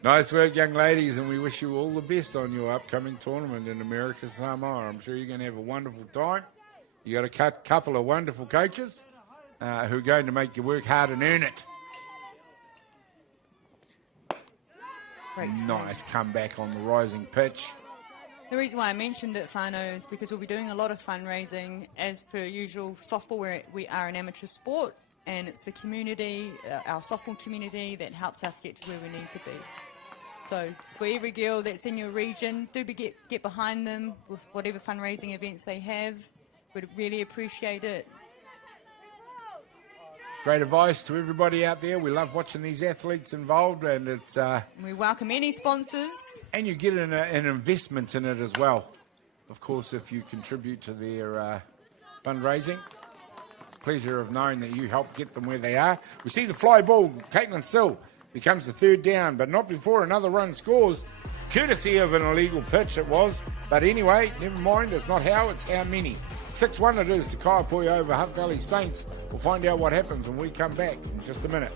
Nice work, young ladies, and we wish you all the best on your upcoming tournament in America's Samoa. I'm sure you're going to have a wonderful time. You got a couple of wonderful coaches who are going to make you work hard and earn it. Nice comeback on the rising pitch. The reason why I mentioned it, Whānau, is because we'll be doing a lot of fundraising. As per usual, softball, we are an amateur sport, and it's the community, our softball community, that helps us get to where we need to be. So for every girl that's in your region, get behind them with whatever fundraising events they have. We'd really appreciate it. Great advice to everybody out there. We love watching these athletes involved, and it's we welcome any sponsors. And you get an investment in it as well. Of course, if you contribute to their fundraising. Pleasure of knowing that you help get them where they are. We see the fly ball. Caitlin Sill becomes the third down, but not before another run scores. Courtesy of an illegal pitch it was. But anyway, never mind. It's not how, it's how many. 6-1 it is to Kaiapoi over Hutt Valley Saints. We'll find out what happens when we come back in just a minute.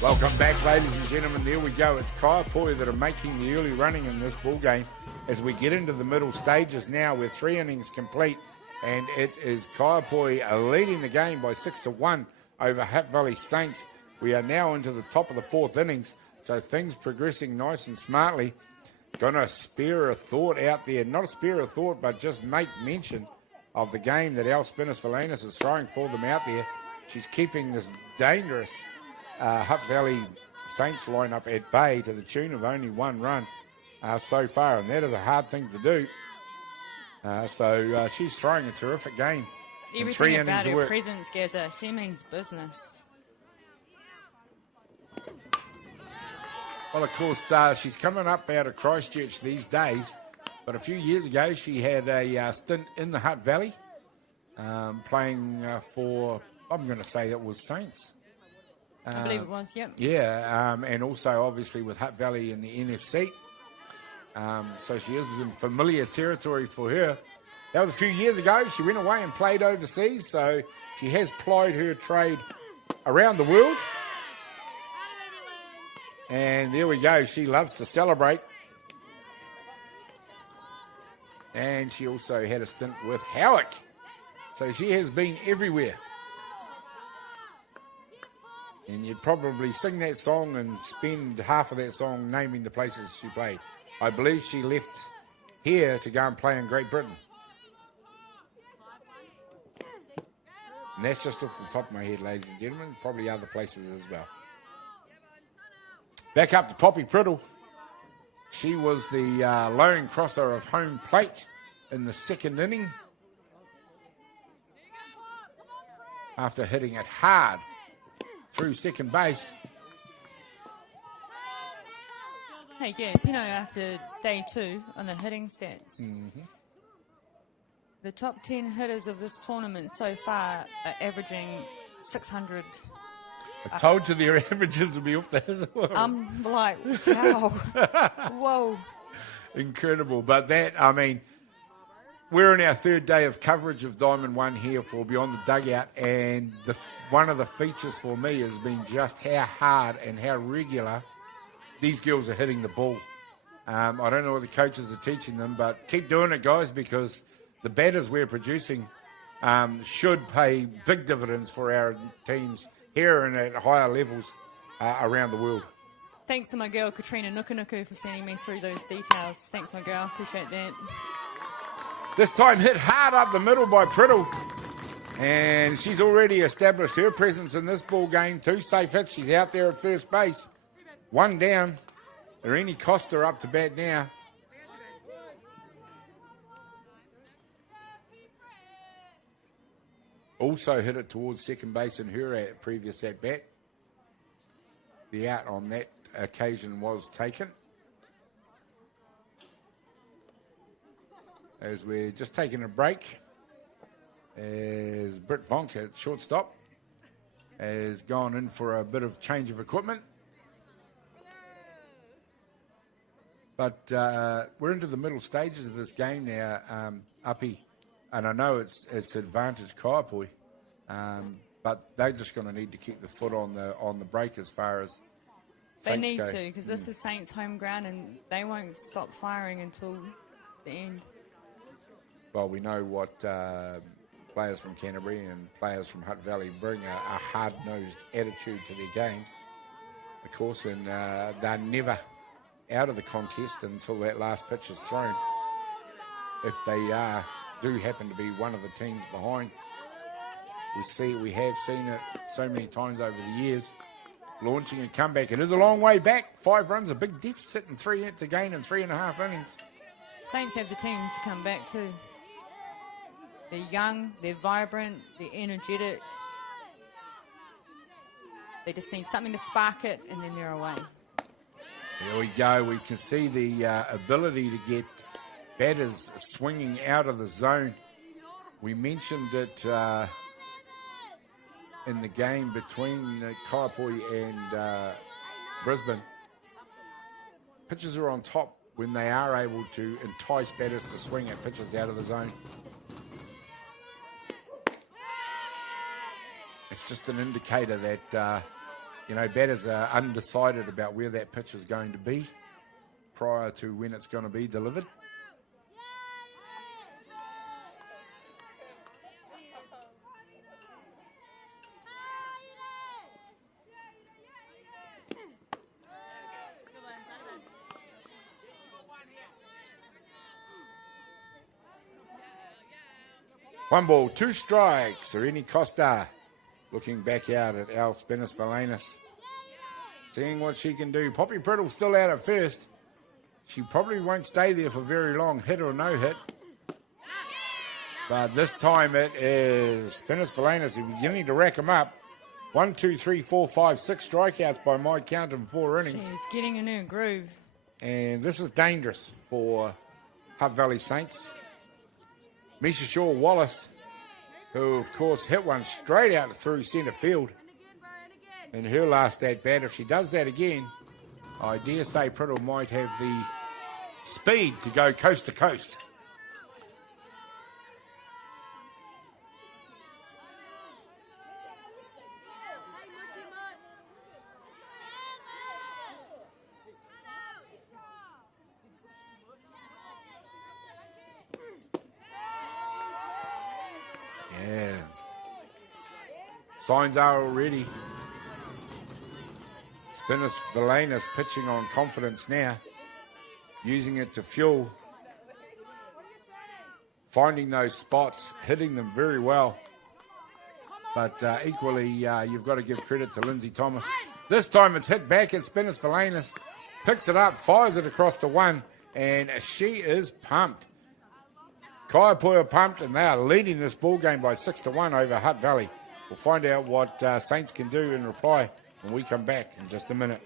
Welcome back, ladies and gentlemen. There we go. It's Kaiapoi that are making the early running in this ball game as we get into the middle stages now. We're 3 innings complete, and it is Kaiapoi leading the game by 6-1 over Hutt Valley Saints. We are now into the top of the 4th innings, so things progressing nice and smartly. Gonna spare a thought out there. Not a spare a thought, but just make mention of the game that Al Spinners Valanis is throwing for them out there. She's keeping this dangerous Hutt Valley Saints lineup at bay to the tune of only 1 run so far, and that is a hard thing to do. So she's throwing a terrific game. Everything about her presence, Gaza, she means business. Well, of course, she's coming up out of Christchurch these days, but a few years ago she had a stint in the Hutt Valley playing for, I'm going to say it was Saints. I believe it was, yep. Yeah, and also obviously with Hutt Valley in the NFC. So she is in familiar territory for her. That was a few years ago. She went away and played overseas, so she has plied her trade around the world. And there we go. She loves to celebrate. And she also had a stint with Howick. So she has been everywhere. And you'd probably sing that song and spend half of that song naming the places she played. I believe she left here to go and play in Great Britain. And that's just off the top of my head, ladies and gentlemen. Probably other places as well. Back up to Poppy Priddle. She was the lone crosser of home plate in the 2nd inning. After hitting it hard through second base. Hey, Gaz, you know, after day 2 on the hitting stats, the top 10 hitters of this tournament so far are averaging 600. I told you their averages would be off there as well. I'm like, wow. Whoa. Incredible. But that, I mean, we're in our 3rd day of coverage of Diamond 1 here for Beyond the Dugout, and one of the features for me has been just how hard and how regular these girls are hitting the ball. I don't know what the coaches are teaching them, but keep doing it, guys, because the batters we're producing should pay big dividends for our teams here and at higher levels around the world. Thanks to my girl, Katrina Nukunuku, for sending me through those details. Thanks, my girl. Appreciate that. This time hit hard up the middle by Priddle. And she's already established her presence in this ball game too. Safe hit. She's out there at first base. One down. Irene Costa up to bat now. Also hit it towards second base in her previous at-bat. The out on that occasion was taken. As we're just taking a break, as Britt Vonk at shortstop has gone in for a bit of change of equipment. But we're into the middle stages of this game now, Uppy, and I know it's advantage Kaiapoi, but they're just going to need to keep the foot on the brake as far as they Saints need go. to, because this is Saints' home ground, and they won't stop firing until the end. Well, we know what players from Canterbury and players from Hutt Valley bring, a hard-nosed attitude to their games, of course, and they're never out of the contest until that last pitch is thrown. If they do happen to be one of the teams behind, we have seen it so many times over the years. Launching a comeback, it is a long way back. 5 runs, a big deficit, and 3 to gain in 3.5 innings. Saints have the team to come back too. They're young, they're vibrant, they're energetic. They just need something to spark it, and then they're away. There we go. We can see the ability to get batters swinging out of the zone. We mentioned it in the game between Kaiapoi and Brisbane. Pitchers are on top when they are able to entice batters to swing at pitches out of the zone. It's just an indicator that batters are undecided about where that pitch is going to be prior to when it's going to be delivered. One ball, 2 strikes. Irene Costa looking back out at Al Spinis-Valanis, seeing what she can do. Poppy Priddle still out at first. She probably won't stay there for very long, hit or no hit. But this time it is Spinis-Valanis who's beginning to rack them up. 1, 2, 3, 4, 5, 6 strikeouts by my count in 4 innings. She's getting in her groove. And this is dangerous for Hutt Valley Saints. Misha Shaw-Wallace, who, of course, hit one straight out through centre field in her last at-bat. If she does that again, I dare say Priddle might have the speed to go coast to coast. Yeah. Signs are already. Spinis-Valanis pitching on confidence now, using it to fuel, finding those spots, hitting them very well. But equally, you've got to give credit to Lindsay Thomas. This time it's hit back at Spinis-Valanis, picks it up, fires it across the 1, and she is pumped. Kaiapoi are pumped, and they are leading this ball game by 6-1 over Hutt Valley. We'll find out what Saints can do in reply when we come back in just a minute.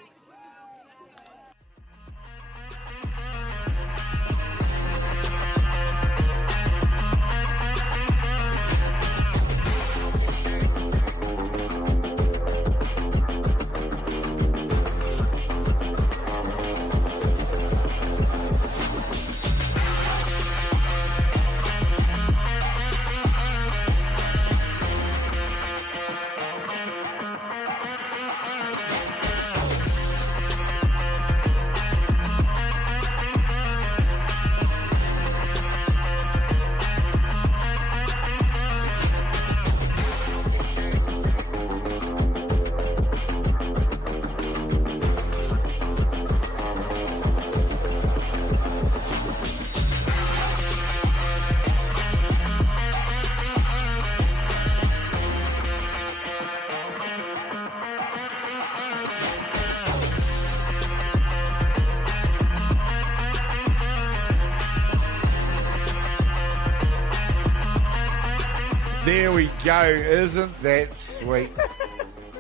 There we go. Isn't that sweet?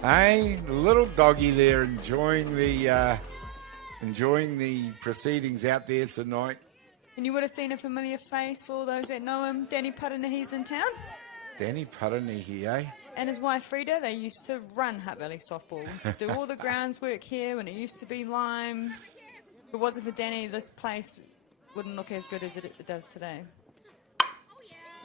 Hey, little doggy there enjoying the proceedings out there tonight. And you would have seen a familiar face for those that know him. Danny Paranahi's in town. Danny Paranahi, eh? And his wife Frida, they used to run Hutt Valley softballs. Do all the grounds work here when it used to be lime. If it wasn't for Danny, this place wouldn't look as good as it does today.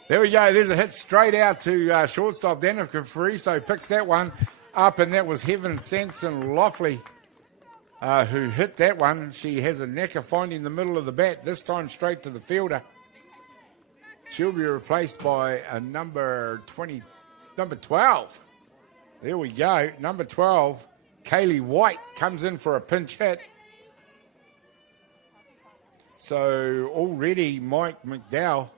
There we go. There's a hit straight out to shortstop. Danica Friso picks that one up, and that was Heaven Sanson Loffley who hit that one. She has a knack of finding the middle of the bat, this time straight to the fielder. She'll be replaced by a number 12. There we go. Number 12, Kaylee White, comes in for a pinch hit. So already Mike McDowell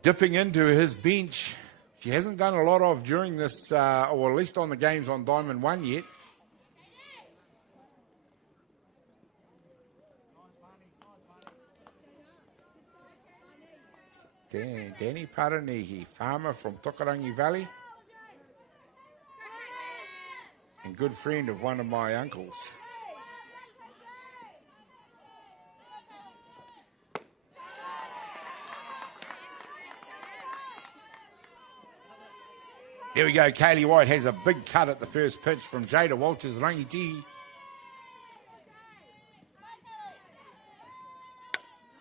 dipping into his bench. She hasn't done a lot of during this, or at least on the games on Diamond 1 yet. Danny Paranihi, farmer from Tokarangi Valley and good friend of one of my uncles. There we go. Kaylee White has a big cut at the first pitch from Jada Walters, Rangitihi.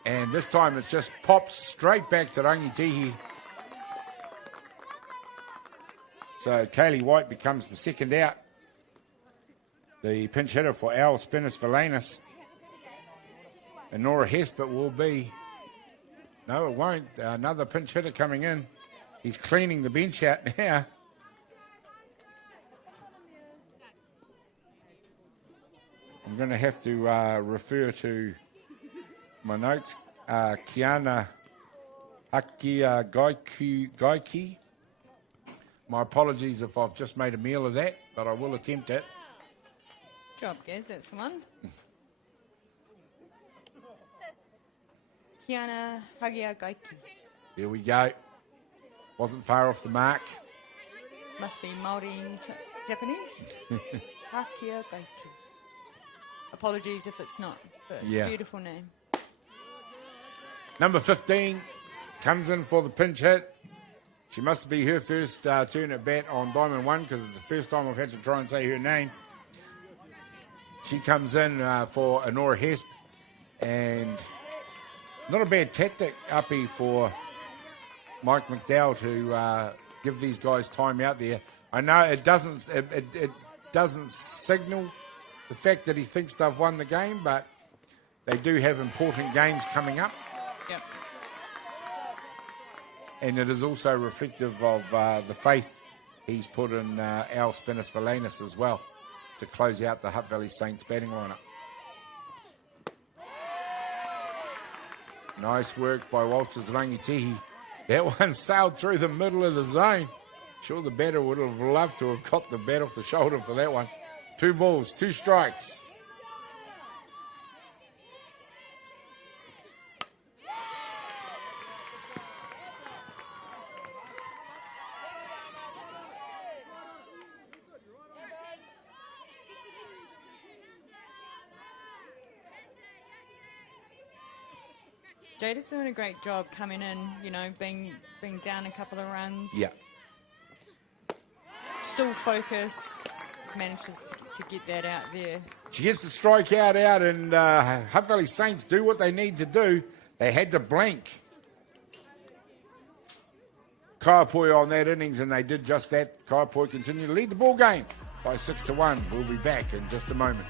And this time it just pops straight back to Rangitihi. So Kaylee White becomes the second out. The pinch hitter for Al Spinners Valanis. And Nora Hespert will be... No, it won't. Another pinch hitter coming in. He's cleaning the bench out now. I'm going to have to refer to my notes. Kiana Hakia Gaiki. My apologies if I've just made a meal of that, but I will attempt it. Job, Gaz, that's the one. Kiana Hagia Gaiki. There we go. Wasn't far off the mark. Must be Māori Japanese. Hakia Gaiki. Apologies if it's not, but it's a beautiful name. Number 15 comes in for the pinch hit. She must be her first turn at bat on Diamond 1 because it's the first time I've had to try and say her name. She comes in for Honora Hesp, and not a bad tactic, Uppy, for Mike McDowell to give these guys time out there. I know it doesn't signal the fact that he thinks they've won the game, but they do have important games coming up. Yep. And it is also reflective of the faith he's put in Al Spinners Valanis as well to close out the Hutt Valley Saints batting lineup. Nice work by Walters Rangitihi. That one sailed through the middle of the zone. Sure, the batter would have loved to have got the bat off the shoulder for that one. 2 balls, 2 strikes. Jada's doing a great job coming in, you know, being down a couple of runs. Yeah. Still focused, manages to get that out there. She gets the strikeout out, and Hutt Valley Saints do what they need to do. They had to blank Kaiapoi on that innings, and they did just that. Kaiapoi continue to lead the ball game by 6-1. We'll be back in just a moment.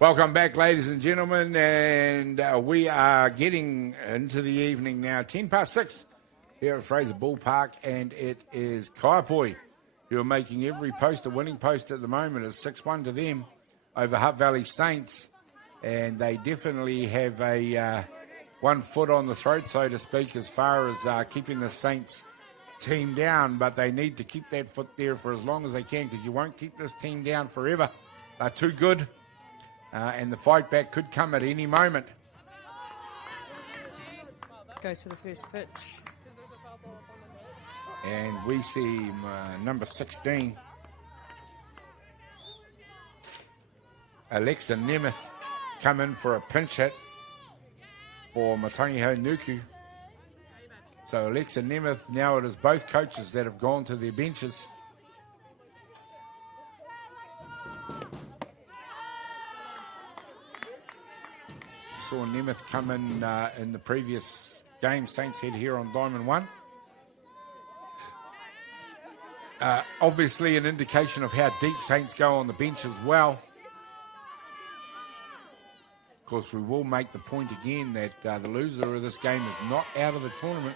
Welcome back, ladies and gentlemen, and we are getting into the evening now. 6:10 here at Fraser Ballpark, and it is Kaiapoi who are making every post a winning post at the moment. It's 6-1 to them over Hutt Valley Saints, and they definitely have a 1 foot on the throat, so to speak, as far as keeping the Saints team down, but they need to keep that foot there for as long as they can, because you won't keep this team down forever. They're too good. And the fight back could come at any moment. Goes to the first pitch. And we see number 16, Alexa Nemeth, come in for a pinch hit for Matangiho Nuku. So Alexa Nemeth, now it is both coaches that have gone to their benches. Saw Nemeth come in the previous game Saints had here on Diamond 1. Obviously an indication of how deep Saints go on the bench as well. Of course, we will make the point again that the loser of this game is not out of the tournament.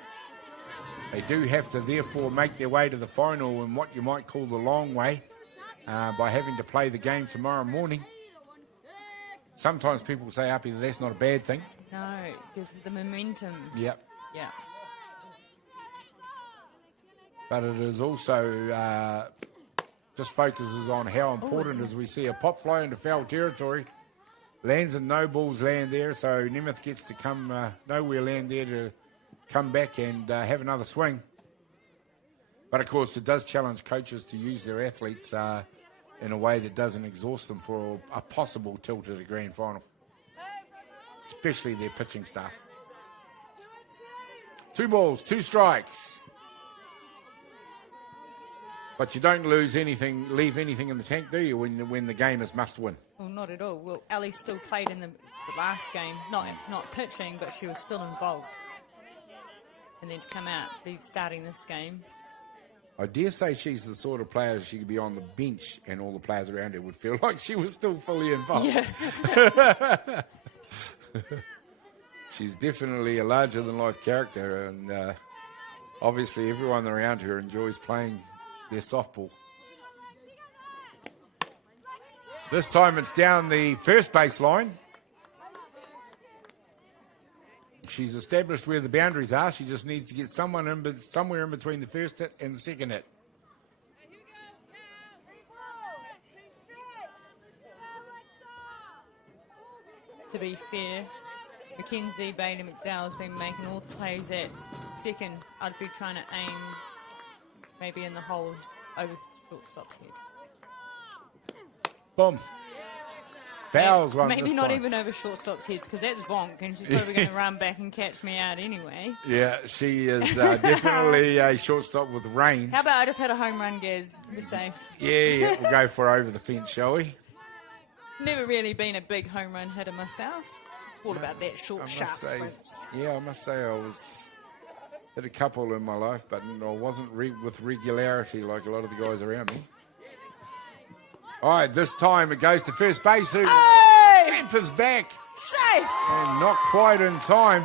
They do have to therefore make their way to the final in what you might call the long way by having to play the game tomorrow morning. Sometimes people say, Uppy, that's not a bad thing. No, it gives the momentum. Yep. Yeah. But it is also just focuses on how important as we see a pop fly into foul territory. Lands and no balls land there, so Nemeth gets to come nowhere land there to come back and have another swing. But of course, it does challenge coaches to use their athletes in a way that doesn't exhaust them for a possible tilt at a grand final, especially their pitching staff. 2 balls, 2 strikes. But you don't lose anything, leave anything in the tank, do you, when the game is must win? Well, not at all. Well, Ali still played in the last game, not pitching, but she was still involved. And then to come out, be starting this game. I dare say she's the sort of player she could be on the bench and all the players around her would feel like she was still fully involved. Yeah. She's definitely a larger-than-life character, and obviously everyone around her enjoys playing their softball. This time it's down the first base line. She's established where the boundaries are. She just needs to get someone somewhere in between the first hit and the second hit. To be fair, Mackenzie, Bailey, McDowell's been making all the plays at second. I'd be trying to aim maybe in the hole over shortstop's head. Boom. Fouls one maybe this not time. even over shortstop's heads, because that's Vonk, and she's probably going to run back and catch me out anyway. Yeah, she is definitely a shortstop with rain. How about I just had a home run, Gaz? Be safe. Yeah, we'll go for over the fence, shall we? Never really been a big home run hitter myself. What about that short, sharp sprints? Yeah, I must say I hit a couple in my life, but I wasn't with regularity like a lot of the guys around me. All right, this time it goes to first base, who scampers back. Safe! And not quite in time.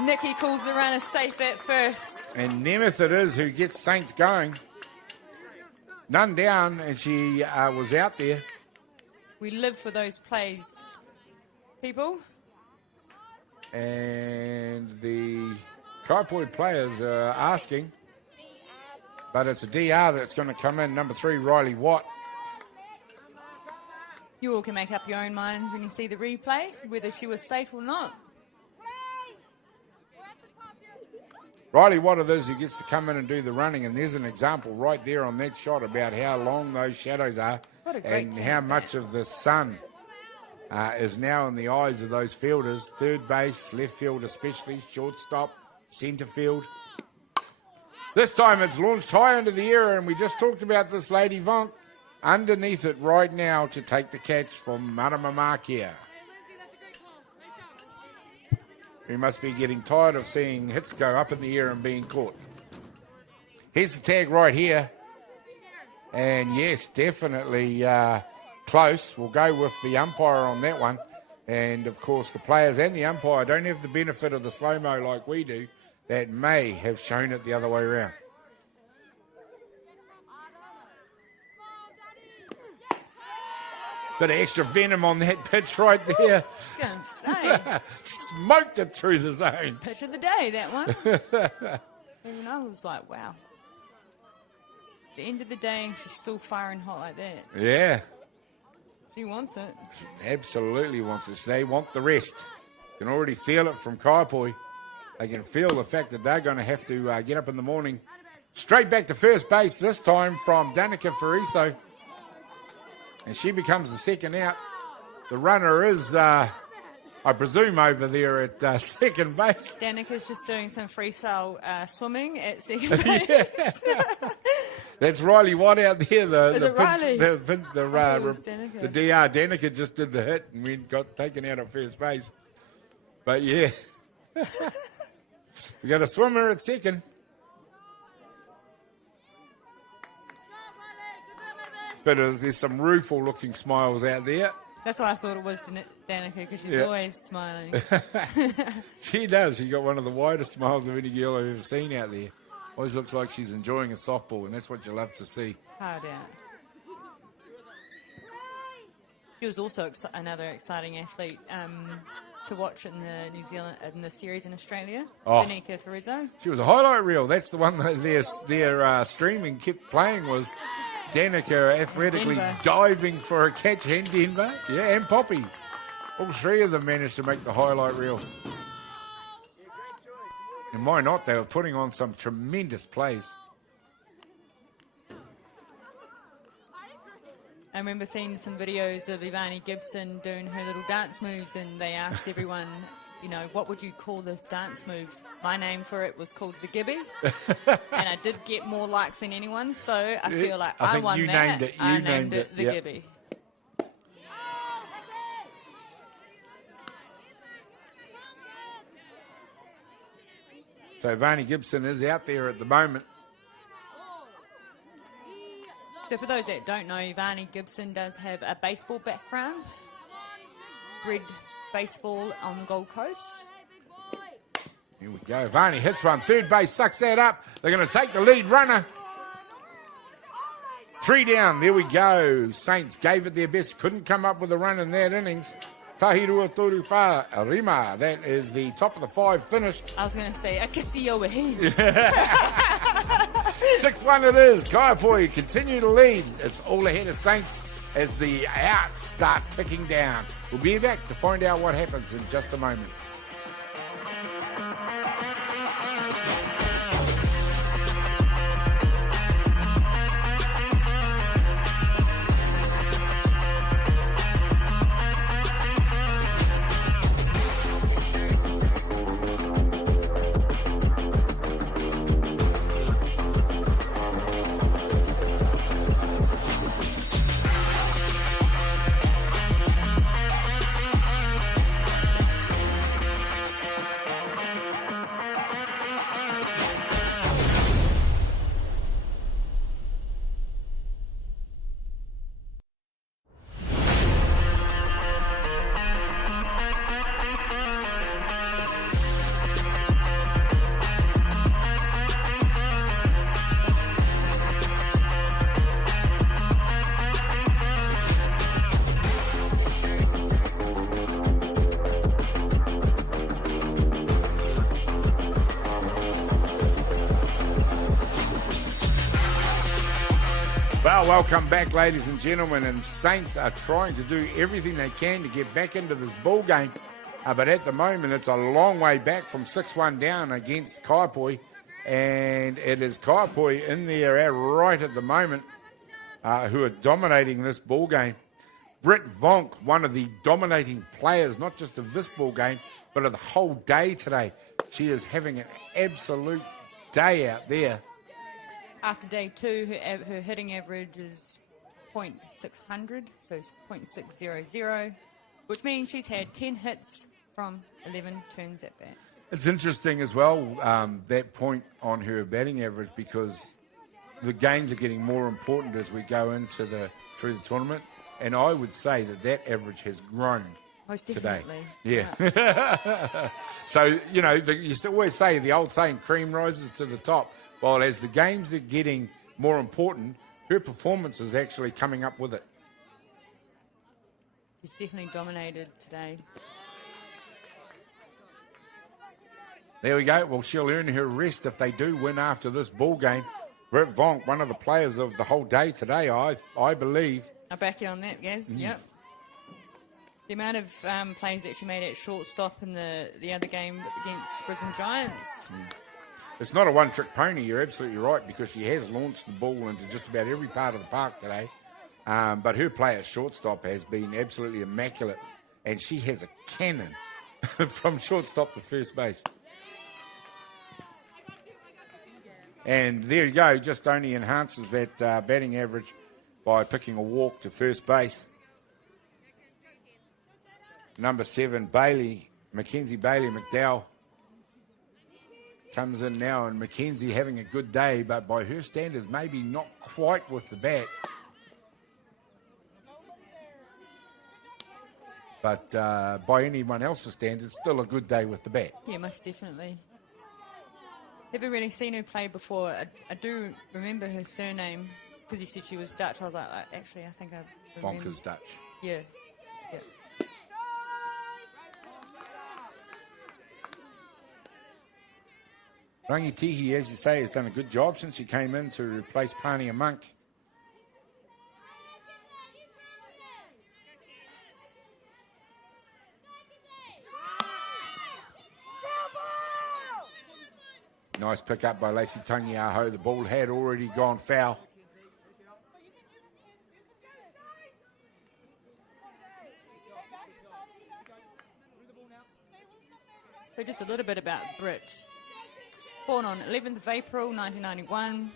Nikki calls the runner safe at first. And Nemeth it is who gets Saints going. None down, and she was out there. We live for those plays, people. And the Kaiapoi players are asking, but it's a DR that's going to come in, number 3, Riley Watt. You all can make up your own minds when you see the replay, whether she was safe or not. Riley Watt it is who gets to come in and do the running, and there's an example right there on that shot about how long those shadows are and how much of the sun is now in the eyes of those fielders. Third base, left field especially, shortstop, centre field. This time it's launched high into the air, and we just talked about this lady Vonk underneath it right now to take the catch from Marama Markia. We must be getting tired of seeing hits go up in the air and being caught. Here's the tag right here. And yes, definitely close. We'll go with the umpire on that one. And, of course, the players and the umpire don't have the benefit of the slow-mo like we do. That may have shown it the other way around. Bit of extra venom on that pitch right there. I was going to say. Smoked it through the zone. Pitch of the day, that one. Even I was like, wow. The end of the day, and she's still firing hot like that. Yeah. She wants it. Absolutely wants it. They want the rest. You can already feel it from Kaiapoi. They can feel the fact that they're going to have to get up in the morning. Straight back to first base, this time from Danica Fariso. And she becomes the second out. The runner is, I presume, over there at second base. Danica's just doing some freestyle swimming at second base. That's Riley Watt out there. Is it Riley? The DR Danica just did the hit and we got taken out at first base. But yeah, we got a swimmer at second. But there's some rueful looking smiles out there. That's why I thought it was Danica, because she's always smiling. She does. She got one of the widest smiles of any girl I've ever seen out there. Always looks like she's enjoying a softball, and that's what you love to see. Hard out. She was also another exciting athlete to watch in the New Zealand in the series in Australia. Danica Fariso. She was a highlight reel. That's the one that their streaming kept playing was Danica athletically diving for a catch in Denver. Yeah, and Poppy. All three of them managed to make the highlight reel. And why not? They were putting on some tremendous plays. I remember seeing some videos of Ivani Gibson doing her little dance moves, and they asked everyone, what would you call this dance move? My name for it was called the Gibby. And I did get more likes than anyone, so I feel like I won you that. Named it. I named it the Gibby. So Ivani Gibson is out there at the moment. So for those that don't know, Ivani Gibson does have a baseball background. Bred baseball on the Gold Coast. Here we go. Ivani hits one. Third base sucks that up. They're going to take the lead runner. 3 down. There we go. Saints gave it their best. Couldn't come up with a run in that innings. Tahirua Toruwha Rima. That is the top of the 5 finish. I was going to say, Akasio Wahi. 6-1 it is. Kaiapoi continue to lead. It's all ahead of Saints as the outs start ticking down. We'll be back to find out what happens in just a moment. Well, welcome back, ladies and gentlemen. And Saints are trying to do everything they can to get back into this ball game. But at the moment, it's a long way back from 6-1 down against Kaiapoi. And it is Kaiapoi in there right at the moment who are dominating this ball game. Britt Vonk, one of the dominating players, not just of this ball game, but of the whole day today. She is having an absolute day out there. After day 2, her hitting average is .600, so it's .600, which means she's had 10 hits from 11 turns at bat. It's interesting as well, that point on her batting average, because the games are getting more important as we go into through the tournament. And I would say that average has grown Most today. definitely. Yeah. So, you know, you always say the old saying, cream rises to the top. Well, as the games are getting more important, her performance is actually coming up with it. She's definitely dominated today. There we go. Well, she'll earn her rest if they do win after this ball game. Britt Vonk, one of the players of the whole day today, I believe. I'll back you on that, Gaz. Yep. The amount of plays that she made at shortstop in the other game against Brisbane Giants. It's not a one-trick pony, you're absolutely right, because she has launched the ball into just about every part of the park today. But her play at shortstop has been absolutely immaculate, and she has a cannon from shortstop to first base. And there you go, just only enhances that batting average by picking a walk to first base. Number 7, Mackenzie Bailey McDowell comes in now, and Mackenzie having a good day, but by her standards, maybe not quite with the bat. But by anyone else's standards, still a good day with the bat. Yeah, most definitely. Never really seen her play before. I do remember her surname because you said she was Dutch. I was like, actually, I think I remember. Vonk is Dutch. Yeah. Yeah. Rangitihi, as you say, has done a good job since she came in to replace Pania Monk. Nice pick up by Lacey Tangiaho. The ball had already gone foul. So just a little bit about Britt. Born on 11th of April 1991.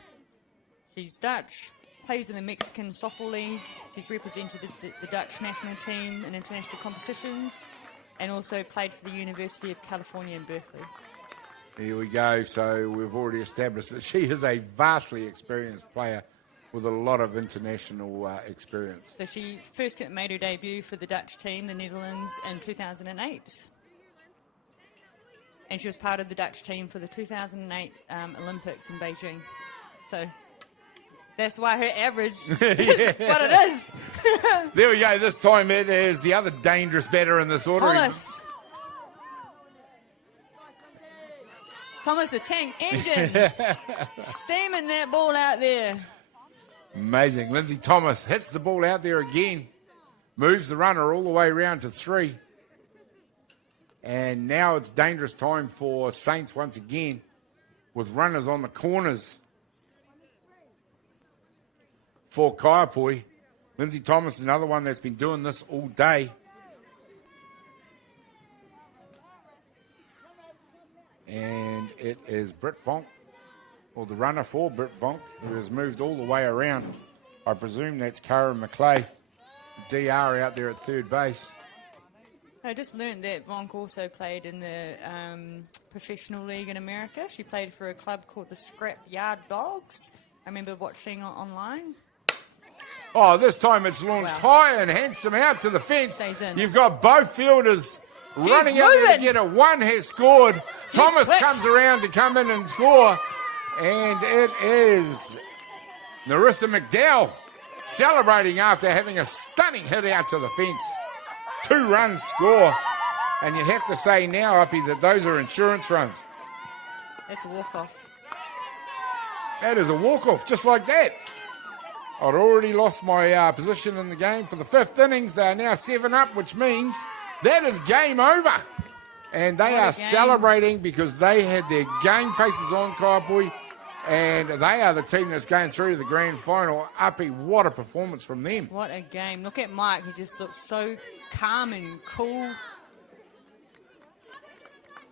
She's Dutch, plays in the Mexican Softball League. She's represented the Dutch national team in international competitions and also played for the University of California in Berkeley. Here we go. So we've already established that she is a vastly experienced player with a lot of international experience. So she first made her debut for the Dutch team, the Netherlands, in 2008. And she was part of the Dutch team for the 2008 Olympics in Beijing. So that's why her average is what it is. There we go. This time it is the other dangerous batter in this order. Thomas the Tank Engine. Steaming that ball out there. Amazing. Lindsay Thomas hits the ball out there again. Moves the runner all the way around to 3. And now it's dangerous time for Saints once again with runners on the corners for Kaiapoi. Lindsay Thomas is another one that's been doing this all day. And it is Britt Vonk, or the runner for Britt Vonk, who has moved all the way around. I presume that's Karen McClay, DR out there at third base. I just learned that Vonk also played in the professional league in America. She played for a club called the Scrap Yard Dogs. I remember watching online. Oh, this time it's launched high and handsome out to the fence. Stays in. You've got both fielders running out there to get it. One has scored. Thomas comes around to come in and score. And it is Narissa McDowell celebrating after having a stunning hit out to the fence. 2 runs score. And you have to say now, Uppy, that those are insurance runs. That's a walk-off. That is a walk-off, just like that. I'd already lost my position in the game for the 5th innings. They are now 7 up, which means that is game over. And they are celebrating because they had their game faces on, Kaiapoi, and they are the team that's going through to the grand final. Uppy, what a performance from them. What a game. Look at Mike. He just looks so calm and cool.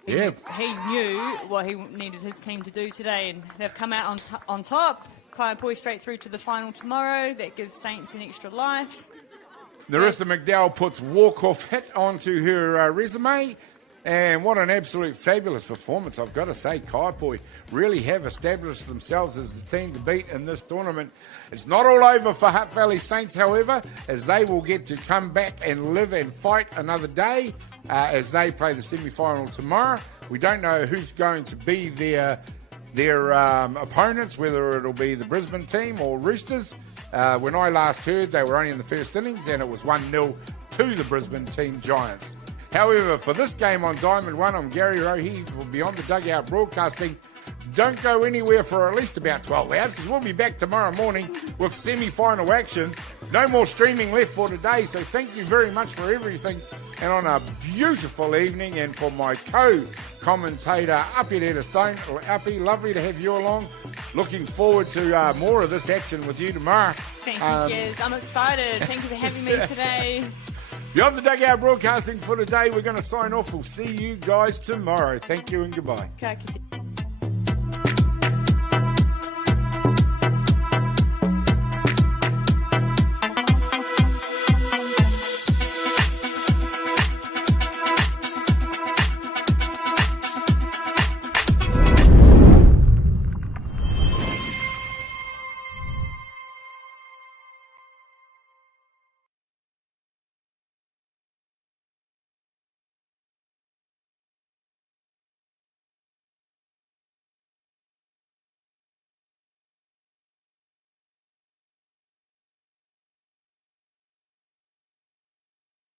He knew what he needed his team to do today, and they've come out on top. Kaiapoi straight through to the final tomorrow. That gives Saints an extra life. Narissa McDowell puts walk-off hit onto her resume, And what an absolute fabulous performance, I've got to say. Kaiapoi really have established themselves as the team to beat in this tournament. It's not all over for Hutt Valley Saints, however, as they will get to come back and live and fight another day as they play the semi-final tomorrow. We don't know who's going to be their opponents, whether it'll be the Brisbane team or Roosters. When I last heard, they were only in the first innings and it was 1-0 to the Brisbane team Giants. However, for this game on Diamond 1, I'm Gary Rohe for Beyond the Dugout Broadcasting. Don't go anywhere for at least about 12 hours because we'll be back tomorrow morning with semi-final action. No more streaming left for today, so thank you very much for everything. And on a beautiful evening, and for my co-commentator, Atiawa Stone. Appy, lovely to have you along. Looking forward to more of this action with you tomorrow. Thank you, Gez. I'm excited. Thank you for having me today. Beyond the Dugout Broadcasting for today, we're going to sign off. We'll see you guys tomorrow. Thank you and goodbye.